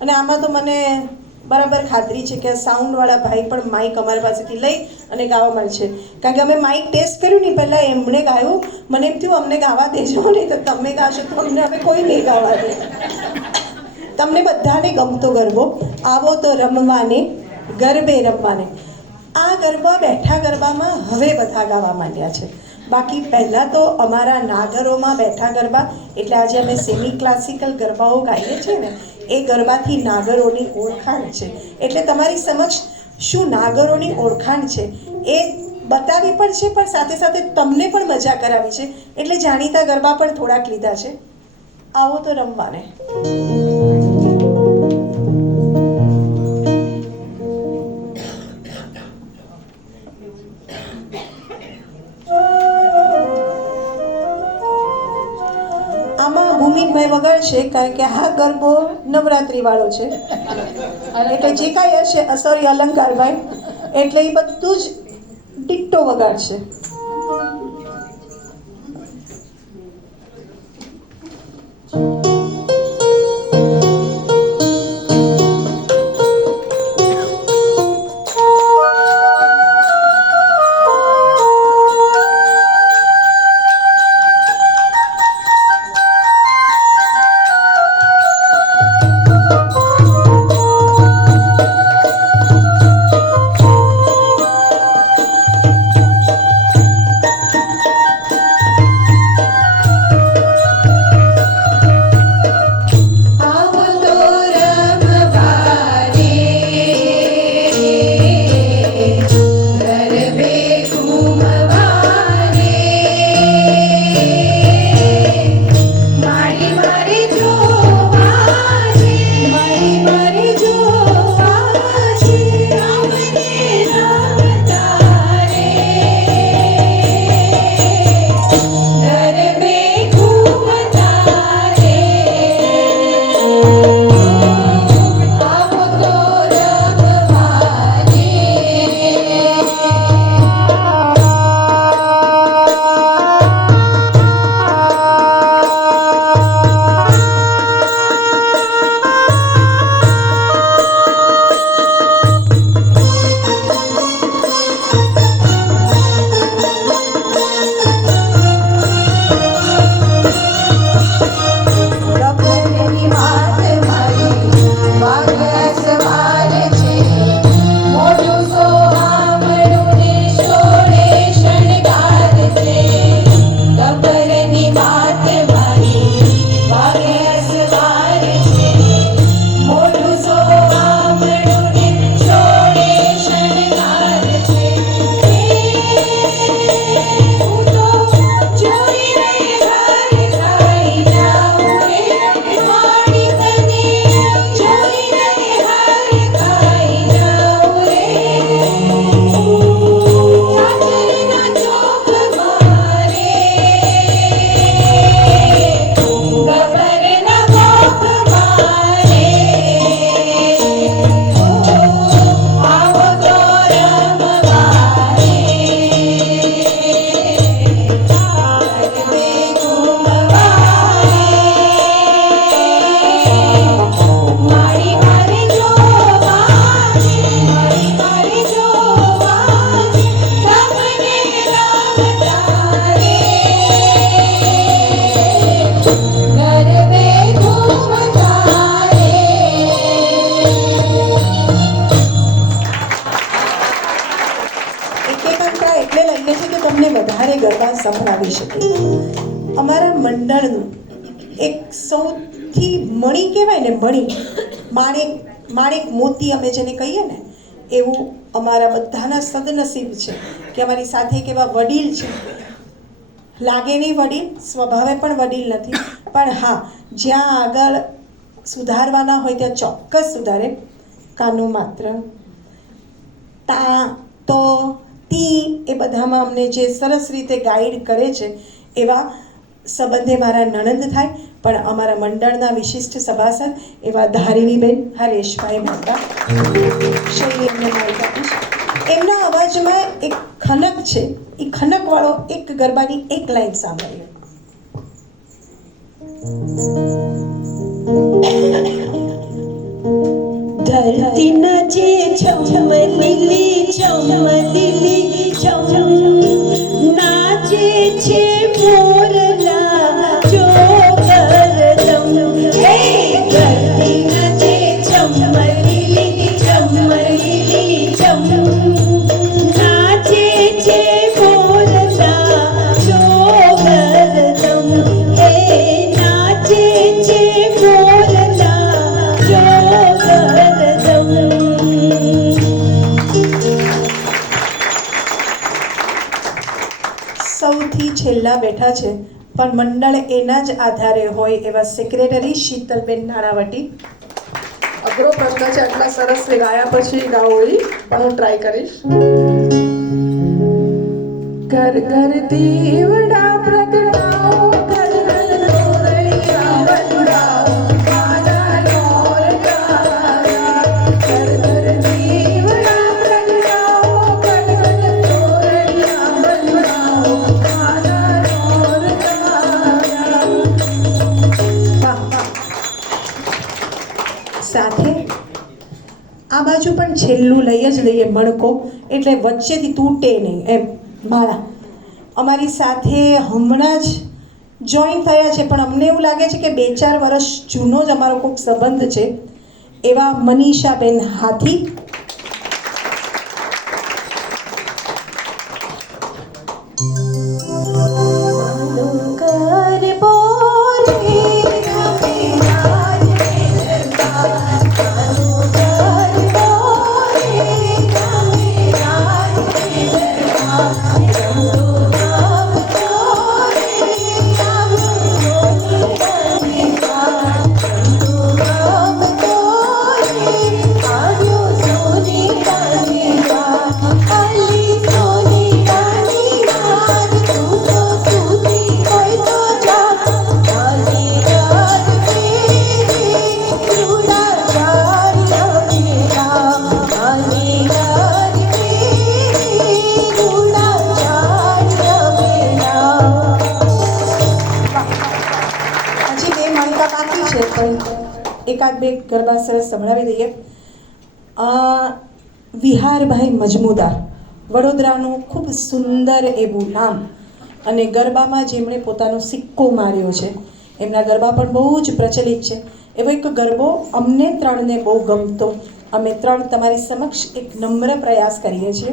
અને આમાં તો મને બરાબર ખાતરી છે કે સાઉન્ડવાળા ભાઈ પણ માઇક અમારી પાસેથી લઈ અને ગાવા મળશે કારણ કે અમે માઇક ટેસ્ટ કર્યું ને પહેલાં એમણે ગાયું મને એમ થયું અમને ગાવા દેજો નહીં તો તમે ગાશો તો અમને હવે કોઈ નહીં ગાવા દે તમને બધાને ગમતો ગરબો આવો તો રમવાને ગરબે રમવાને આ ગરબા બેઠા ગરબામાં હવે બધા ગાવા માંડ્યા છે બાકી પહેલાં તો અમારા નાગરોમાં બેઠા ગરબા એટલે આજે અમે સેમી ક્લાસિકલ ગરબાઓ ગાઈએ છીએ ને એ ગરબાથી નાગરોની ઓળખાણ છે એટલે તમારી સમક્ષ શું નાગરોની ઓળખાણ છે એ બતાવી પણ છે, પણ સાથે સાથે તમને પણ મજા કરાવી છે. એટલે જાણીતા ગરબા પણ થોડાક લીધા છે. આવો તો રમવાને. આમાં ભૂમિકભાઈ વગાડશે કારણ કે આ ગરબો નવરાત્રી વાળો છે. એટલે જે કાંઈ હશે, સોરી, અલંકારભાઈ, એટલે એ બધું જ ડિટ્ટો વગાડશે. સંભળાવી શકે. અમારા મંડળનું એક સૌથી મણી કહેવાય ને, માણેક મોતી અમે જેને કહીએ ને, એવું અમારા બધાના સદનસીબ છે કે અમારી સાથે એક એવા વડીલ છે. લાગે નહીં વડીલ, સ્વભાવે પણ વડીલ નથી, પણ હા, જ્યાં આગળ સુધારવાના હોય ત્યાં ચોક્કસ સુધારે. કાનું માત્ર તા તો તી એ બધામાં અમને જે સરસ રીતે ગાઈડ કરે છે એવા સંબંધે મારા નણંદ થાય, પણ અમારા મંડળના વિશિષ્ટ સભાસદ એવા ધારિણીબેન હરેશભાઈ મહેતા, શૈલી એમને માહિતી આપીશ. એમના અવાજમાં એક ખનક છે, એ ખનકવાળો એક ગરબાની એક લાઈન સાંભળીએ. ધરતી નાચે છમ લીલી છમ નાચે છે મોરલા જો કરદમ. ધરતી નાચે છમ લીલી છમ નાચે છે મોરલા જો કરદમ. હે નાચે છે મોરલા જો કરદમ. સૌથી છેલ્લા બેઠા છે, પણ મંડળ એના જ આધારે હોય એવા સેક્રેટરી શીતલબેન નાણાવટી. અઘરો પ્રશ્ન છે, આટલા સરસ ગાયા પછી ગાવો એ પણ હું ટ્રાય કરીશ. ઘર ઘર દીવડા પ્રગટાવો, ઘર ઘર તોરણિયા બંધાવો, માના ઢોર ગાયા. ઘર ઘર દીવડા પ્રગટાવો, ઘર ઘર તોરણિયા બંધાવો, માના ઢોર ગાયા. વાહ વાહ. સાથે આ બાજુ પણ છેલ્લું લઈ જ લઈએ મણકો, એટલે વચ્ચેથી તૂટે નહીં એમ. મારા અમારી સાથે હમણાં જ જોઈન થયા છે, પણ અમને એવું લાગે છે કે 2-4 વર્ષ જૂનો જ અમારો કોઈક સંબંધ છે, એવા મનીષાબેન હાથી. એકાદ બે ગરબા સરસ સંભળાવી દઈએ. વિહારભાઈ મજમુદાર, વડોદરાનું ખૂબ સુંદર એવું નામ, અને ગરબામાં જેમણે પોતાનો સિક્કો માર્યો છે, એમના ગરબા પણ બહુ જ પ્રચલિત છે. એવો એક ગરબો અમને 3ને બહુ ગમતો. અમે 3 તમારી સમક્ષ એક નમ્ર પ્રયાસ કરીએ છીએ.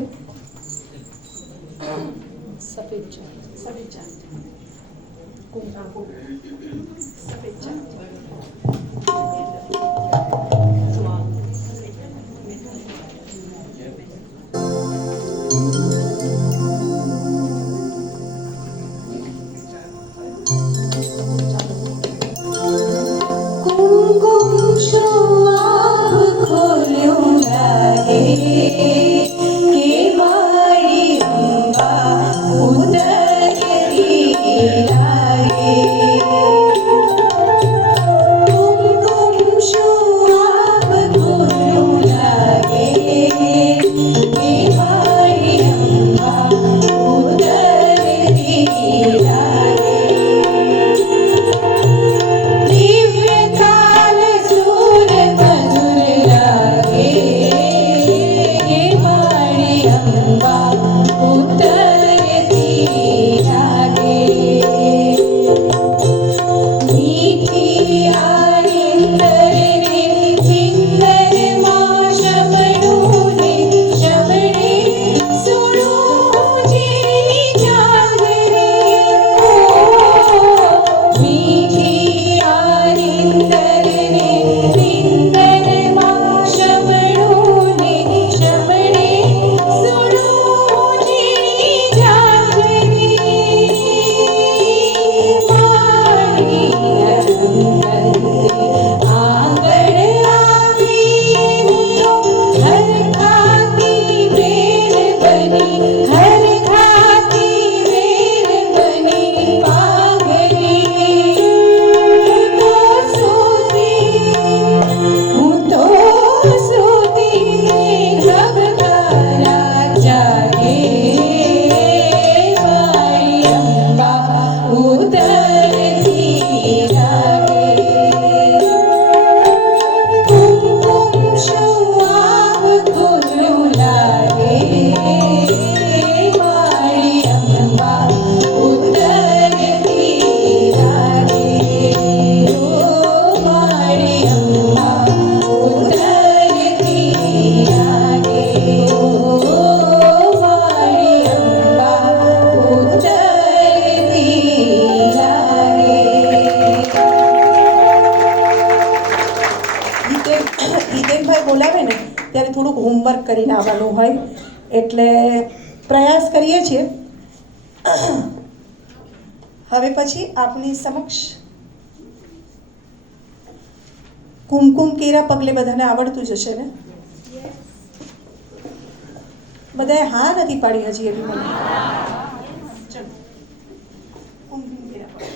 સફેદ ચાંદ, સફેદ ચાંદ, સફેદ ચાંદ. હોમવર્ક કરીને આવવાનું હોય, એટલે પ્રયાસ કરીએ છીએ. હવે પછી આપની સમક્ષ કુમકુમ કેરા પગલે બધાને આવડતું જ હશે ને? બધાએ હા નથી પાડી હજી એવી મને. ચલો કુમકુમ કેરા પગલે.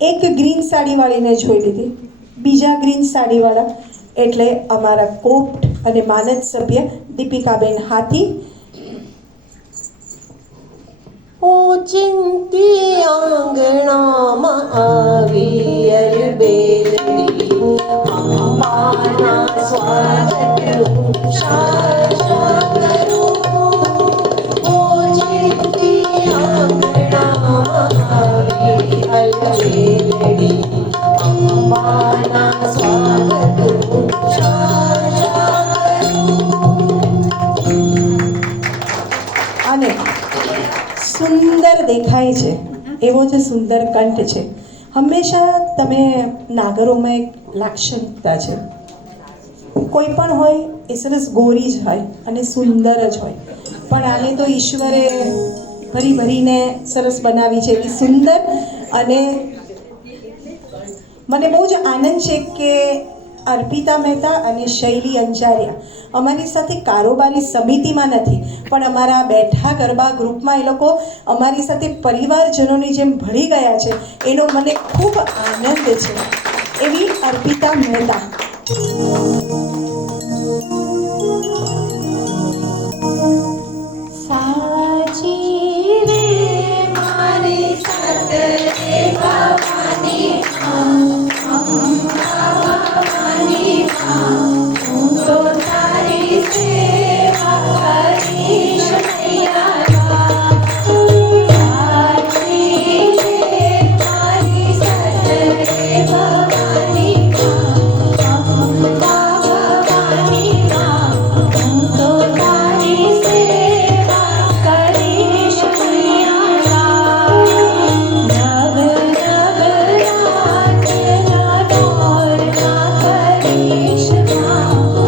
એક ગ્રીન સાડીવાળીને જોઈ લીધી, બીજા ગ્રીન સાડીવાળા એટલે અમારા કોપ્ટ અને માનદ સભ્ય દીપિકાબેન હાથી. ઓચિંતી આંગણામાં આવી અલબેલડી અંબાના સ્વાગતનું શાસા કરું. ઓચિંતી આંગણામાં આવી અલબેલડી અંબાના સ્વાગતનું શાસા કરું. અને સુંદર દેખાય છે એવો જે સુંદર કંઠ છે. હંમેશા તમે નાગરોમાં એક લાક્ષણિકતા છે, કોઈ પણ હોય એ સરસ ગોરી જ હોય અને સુંદર જ હોય, પણ આને તો ઈશ્વરે ભરી ભરીને સરસ બનાવી છે એવી સુંદર. અને મને બહુ જ આનંદ છે કે અર્પિતા મહેતા અને શૈલી અંજારિયા અમારી સાથે કારોબારી સમિતિમાં નથી, પણ અમારા બેઠા ગરબા ગ્રુપમાં એ લોકો અમારી સાથે પરિવારજનોની જેમ ભળી ગયા છે. એનો મને ખૂબ આનંદ છે. એવી અર્પિતા મહેતા. સાચી રે મારી સાથે ભવાની હું તો તારી સેવા કરીશ મૈયા. સાચી રે મારી સાથે ભવાની ભવાની હું તો તારી સેવા કરીશ મૈયા. નવ નવ રાતના ડોરના કરીશ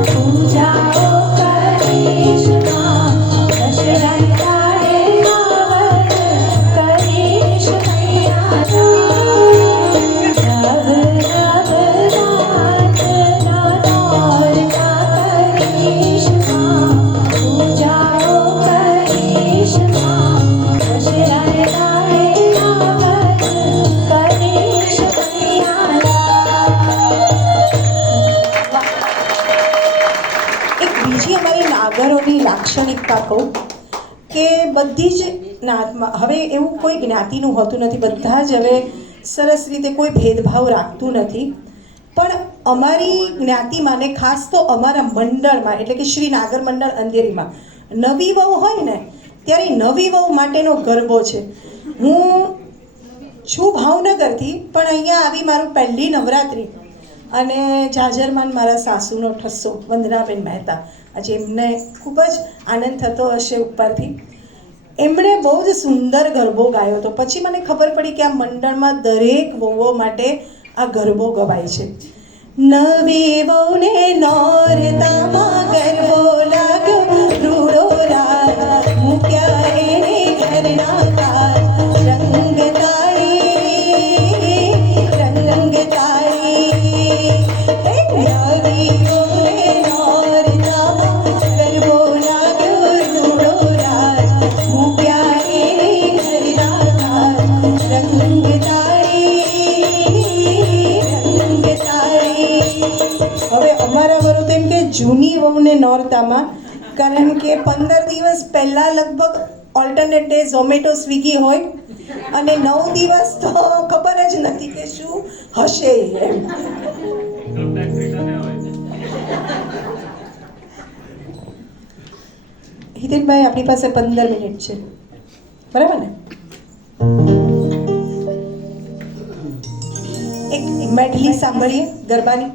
પૂજાઓ કરીશ દશરથ તારે માવત કરીશ મૈયા. નવ નવ રાતના ડોરના કરીશ પૂજાઓ કરીશ દશરથ તારે માવત કરીશ મૈયા. એક બીજી અમારી નાગરોની લાક્ષણિકતા કહું કે બધી જ જ્ઞાતમાં હવે એવું કોઈ જ્ઞાતિનું હોતું નથી, બધા જ હવે સરસ રીતે કોઈ ભેદભાવ રાખતું નથી. પણ અમારી જ્ઞાતિમાં ને ખાસ તો અમારા મંડળમાં એટલે કે શ્રી નાગર મંડળ અંધેરીમાં નવી વહુ હોય ને ત્યારે નવી વહુ માટેનો ગરબો છે. હું છું ભાવનગરથી, પણ અહીંયા આવી મારું પહેલી નવરાત્રિ અને જાજરમાન મારા સાસુનો ઠસ્સો વંદનાબેન મહેતા. આજે એમને ખૂબ જ આનંદ થતો હશે ઉપરથી. એમણે બહુ જ સુંદર ગરબો ગાયો હતો. પછી મને ખબર પડી કે આ મંડળમાં દરેક વહુઓ માટે આ ગરબો ગવાય છે. નવી વહુને નોરતામાં ગરબો લાગ્યો રૂડો રાગ મૂક્યા એને ઘરના તાર રંગ તાળી નવી વહુને નોરતામાં ગરબો લાગ્યો રૂડો રાગ મૂક્યા એને ઘરના તાર રંગ તાળી. હવે અમારા વરો તો એમ કે જૂની વહુને નોરતામાં, કારણ કે 15 દિવસ પહેલાં લગભગ ઓલ્ટરનેટ ડે ઝોમેટો સ્વિગી હોય અને 9 દિવસ તો ખબર જ નથી કે શું હશે એમ. હિતેનભાઈ આપણી પાસે 15 મિનિટ છે, બરાબર ને? એક મેડલી સાંભળીએ ગરબાની.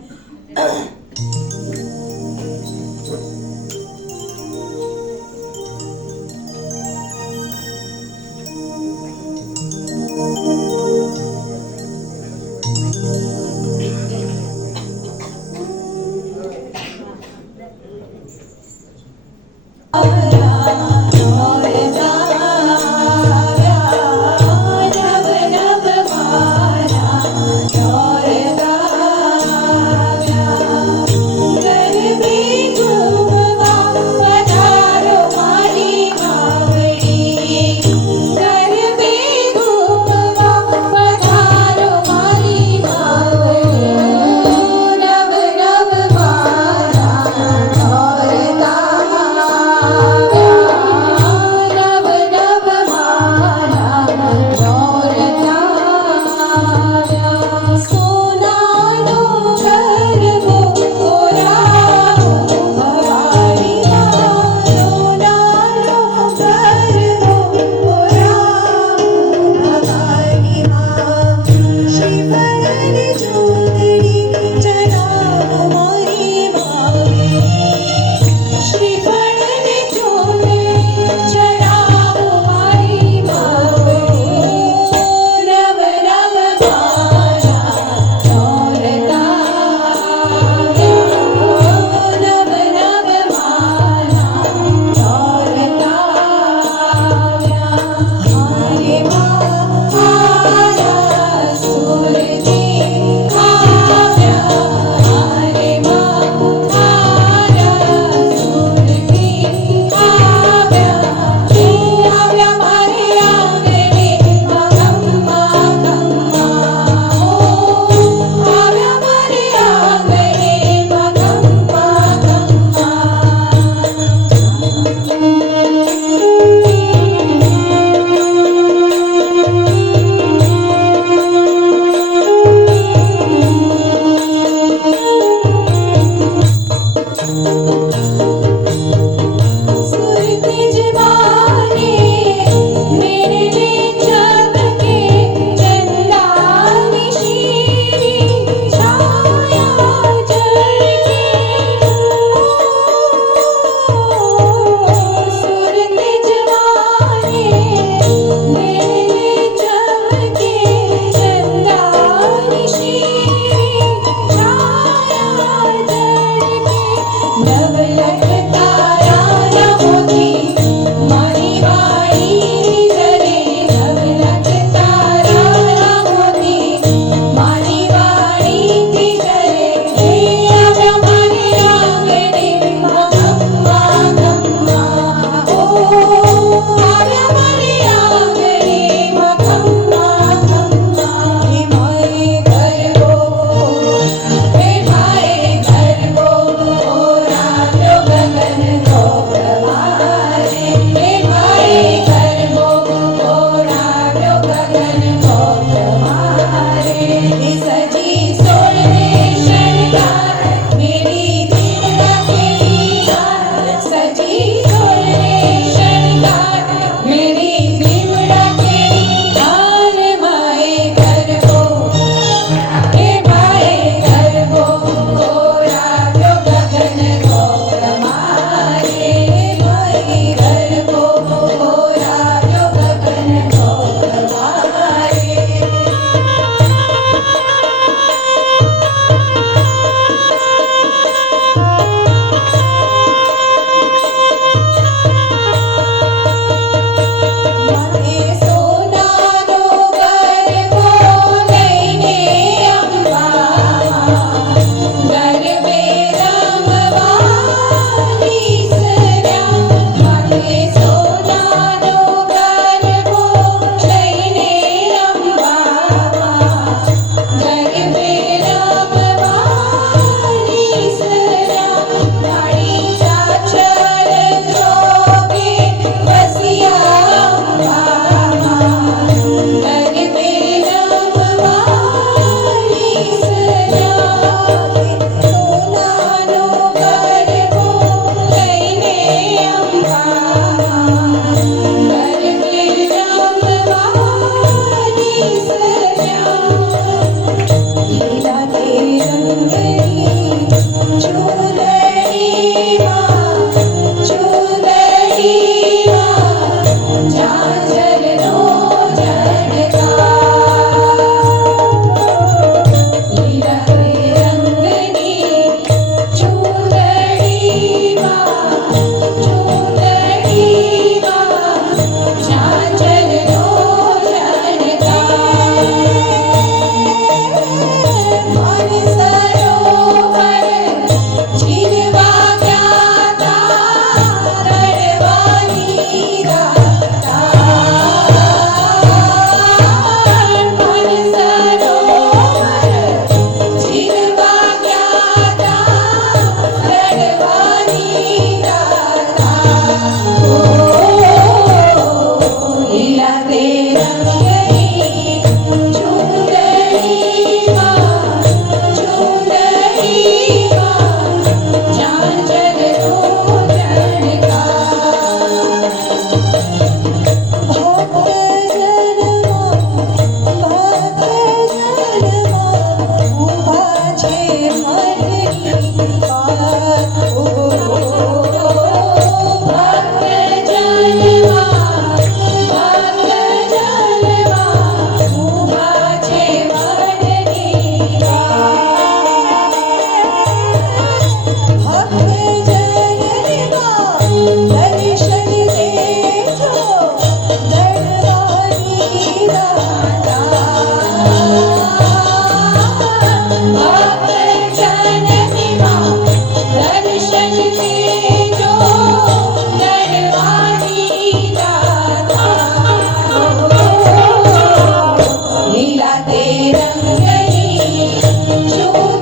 રાતે રંગની ચૂંદડીમાં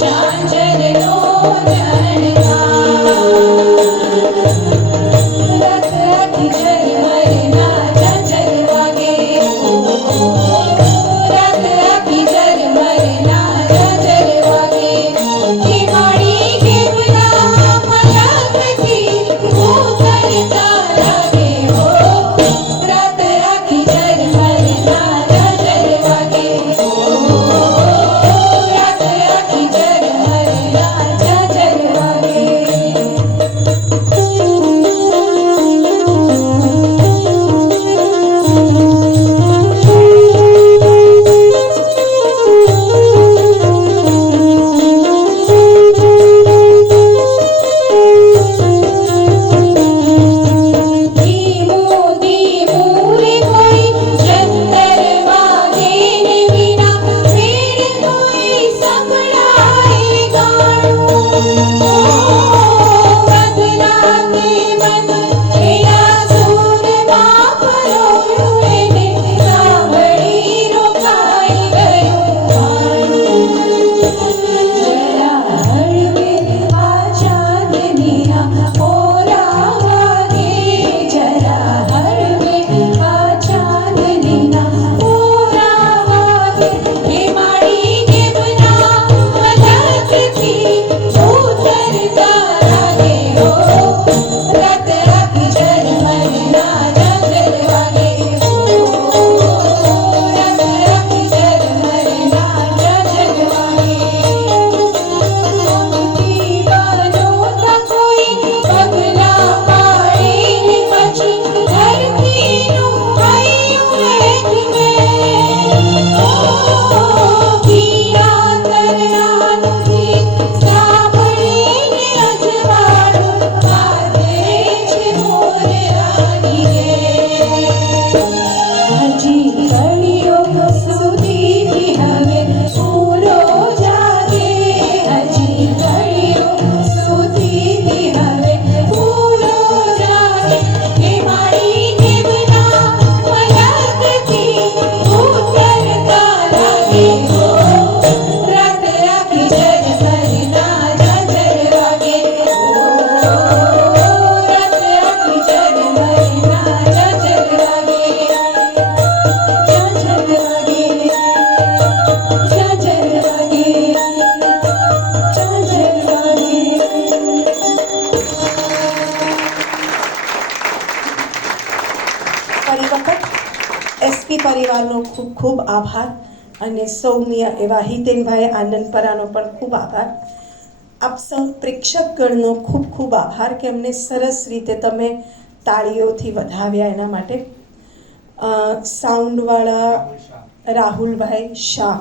ચાંચરનો જણકાર રાત આખી ઝરમરના ઝાંઝર વાગે રાત આખી ઝરમરના ઝાંઝર વાગે એ માડી કેવડા મલકથી ઉતરતા લાગે હો રાત આખી ઝરમરના ઝાંઝર વાગે રાત આખી ઝરમરના ઝાંઝર વાગે ધીમું ધીમું રે કોઈ જંતર વાગે ને વિના વેણ કોઈ સંભળાય ગાણું બદલાતે બદલ્યા સૂરમાં પરોળું એને સાંભળી રોકાઈ ગયું ભાણું જરા હળવે આ ચાંદનીના ઓરા વાગે જરા હળવે આ ચાંદનીના ઓરા વાગે હે માડી કેવના મલકથી ઉતરતા લાગે હો રાત આખી ઝરમરના ઝાંઝર વાગે રાત આખી ઝરમરના ઝાંઝર વાગે દીવાનો કોઈ પગલા પાડીને પછી ધરતીનું હૈયું વેઠવે પીળા તરણાનું ગીત સાંભળીને અજવાળું આદરે છે મોર રાણીએ હજી ઘડીઓ સુધીથી હવે પૂરો જાગે હજી ઘડીઓ સુધીથી હવે પૂરો જાગે હે માડી કેવના મલકથી ઉતરતા લાગે હો રાત આખી ઝરમરના ઝાંઝર વાગે રાત આખી ઝરમરના ઝાંઝર વાગે ઝાંઝર વાગે ઝાંઝર વાગે ઝાંઝર વાગે ફરી વખત એસપી પરિવારનો ખૂબ ખૂબ આભાર અને સૌમ્ય એવા હિતેનભાઈ આનંદપરાનો પણ ખૂબ આભાર આપ સૌ પ્રેક્ષકગણનો ખૂબ ખૂબ આભાર કે અમને સરસ રીતે તમે તાળીઓથી વધાવ્યા એના માટે સાઉન્ડવાળા Rahulbhai Shah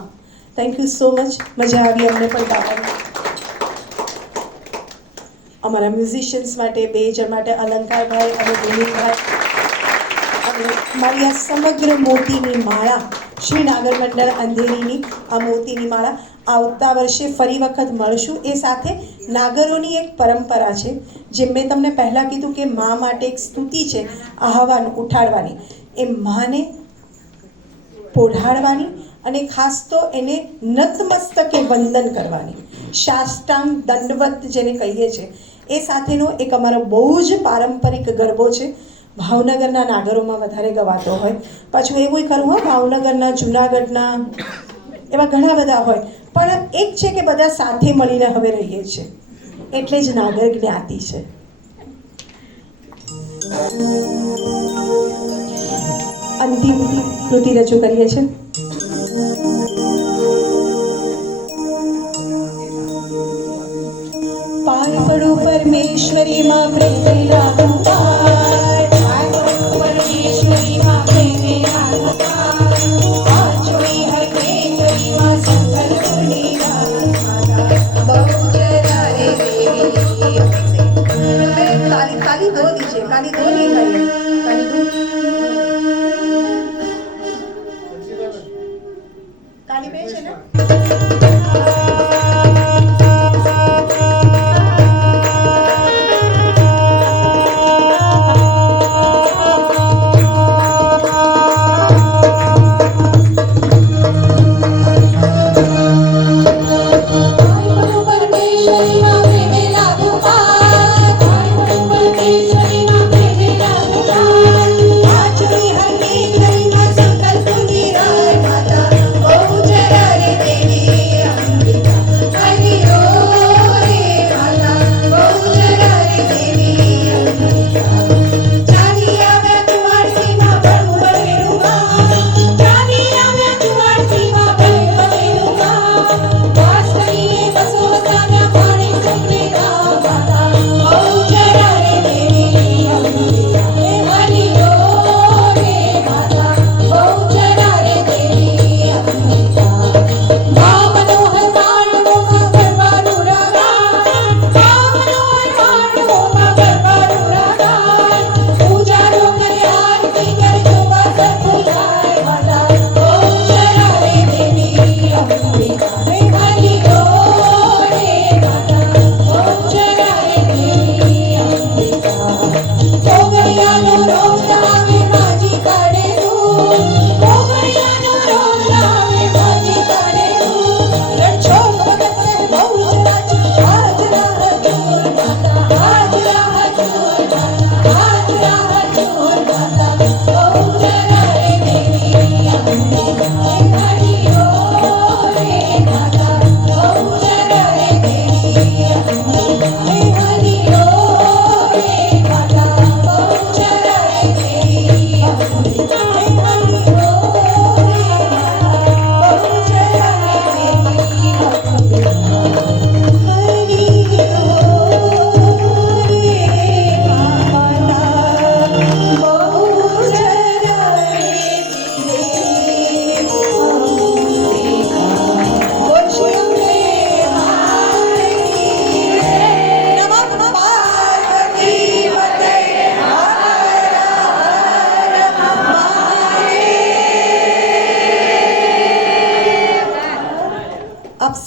thank you so much મજા આવી અમને પણ ગાવાની અમારા મ્યુઝિશિયન્સ માટે બે જણ માટે અલંકારભાઈ અને દિલીપભાઈ અને મારી આ સમગ્ર મોતીની માળા શ્રી નાગર મંડળ અંધેરીની આ મોતીની માળા આવતા વર્ષે ફરી વખત મળશું એ સાથે નાગરોની એક પરંપરા છે જેમ મેં તમને પહેલાં કીધું કે મા માટે એક સ્તુતિ છે આહવાન ઉઠાડવાની એ માને પોઢાડવાની અને ખાસ તો એને નતમસ્તકે વંદન કરવાની સાષ્ટાંગ દંડવત જેને કહીએ છીએ એ સાથેનો એક અમારો બહુ જ પારંપરિક ગરબો છે ભાવનગરના નાગરોમાં વધારે ગવાતો હોય પાછું એવું ખરું હોય ભાવનગરના જૂનાગઢના એવા ઘણા બધા હોય પણ એક છે કે બધા સાથે મળીને હવે રહીએ છીએ એટલે જ નાગર જ્ઞાતિ છે અંતિમ કૃતિ રજૂ કરીએ છીએ પાર પડો પરમેશ્વરી માં પ્રેમેલા પુકાર પાર પડો પરમેશ્વરી માં પ્રેમેલા પુકાર આ જોઈ હકે કરી માં સંકલ્પની રાધા બહુ જરા રે દેવી કાલી દો દીजिए કાલી દો નહીં ગાઈએ કાલી દો કાલી બે છે ને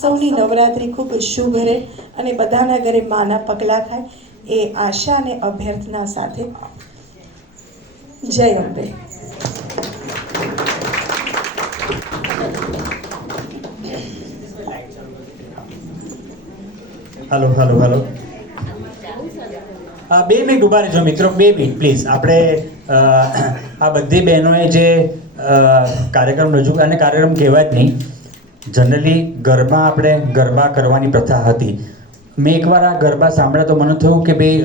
સૌની નવરાત્રિ ખૂબ શુભ રહે અને બધાના ઘરે માના પગલાં થાય એ આશા અને અભ્યર્થના સાથે જય Ambe. Hello hello hello 2 minute ઊભા રહેજો મિત્રો, 2 મિનિટ પ્લીઝ. આપણે આ બધી બહેનોએ જે કાર્યક્રમ રજૂ, અને કાર્યક્રમ કહેવાય જ નહીં, જનરલી ગરબા આપણે ગરબા કરવાની પ્રથા હતી. મેં એકવાર આ ગરબા સાંભળ્યા તો મને થયું કે ભાઈ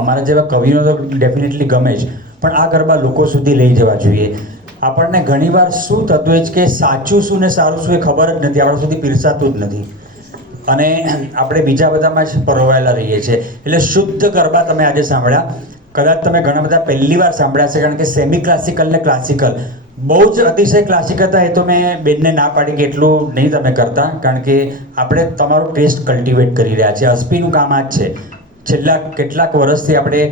અમારા જેવા કવિઓ તો ડેફિનેટલી ગમે જ, પણ આ ગરબા લોકો સુધી લઈ જવા જોઈએ. આપણને ઘણીવાર શું થતું હોય છે કે સાચું શું ને સારું શું એ ખબર જ નથી, આપણા સુધી પીરસાતું જ નથી, અને આપણે બીજા બધામાં જ પરોવાયેલા રહીએ છીએ. એટલે શુદ્ધ ગરબા તમે આજે સાંભળ્યા. કદાચ તમે ઘણા બધા પહેલી વાર સાંભળ્યા છે, કારણ કે સેમી ક્લાસિકલ ને ક્લાસિકલ બહુ જ અતિશય ક્લાસિક હતા. એ તો મેં બેનને ના પાડી કે એટલું નહીં તમે કરતા, કારણ કે આપણે તમારો ટેસ્ટ કલ્ટિવેટ કરી રહ્યા છીએ. અસ્પીનું કામ આ જ છે. છેલ્લા કેટલાક વર્ષથી આપણે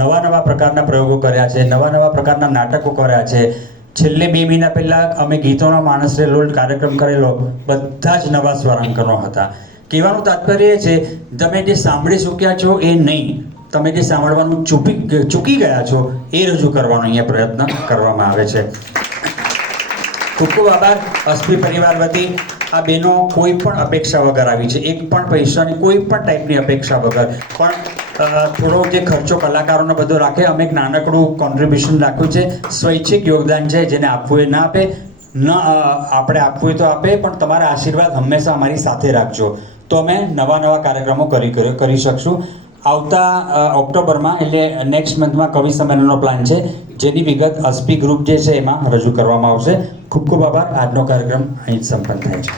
નવા નવા પ્રકારના પ્રયોગો કર્યા છે, નવા નવા પ્રકારના નાટકો કર્યા છે. છેલ્લે 2 મહિના પહેલાં અમે ગીતોનો માણસ રેલોલ કાર્યક્રમ કરેલો, બધા જ નવા સ્વરાંકનો હતા. કહેવાનું તાત્પર્ય એ છે, તમે જે સાંભળી ચૂક્યા છો એ નહીં, તમે જે સાંભળવાનું ચૂકી ગયા છો એ રજૂ કરવાનો અહીંયા પ્રયત્ન કરવામાં આવે છે. ખૂબ ખૂબ આભાર અસ્પી પરિવાર વતી. આ બહેનો કોઈ પણ અપેક્ષા વગર આવી છે, એક પણ પૈસાની કોઈ પણ ટાઈપની અપેક્ષા વગર, પણ થોડો જે ખર્ચો કલાકારોનો બધો રાખે, અમે એક નાનકડું કોન્ટ્રીબ્યુશન રાખ્યું છે. સ્વૈચ્છિક યોગદાન છે, જેને આપવું એ ના આપે, ન આપણે આપવું હોય તો આપે, પણ તમારા આશીર્વાદ હંમેશા અમારી સાથે રાખજો, તો અમે નવા નવા કાર્યક્રમો કરી શકશું. આવતા ઓક્ટોબરમાં એટલે નેક્સ્ટ મંથમાં કવિ સંમેલનનો પ્લાન છે, જેની વિગત અસ્પી ગ્રુપ જે છે એમાં રજૂ કરવામાં આવશે. ખૂબ ખૂબ આભાર. આજનો કાર્યક્રમ અહીં જ સંપન્ન થાય છે.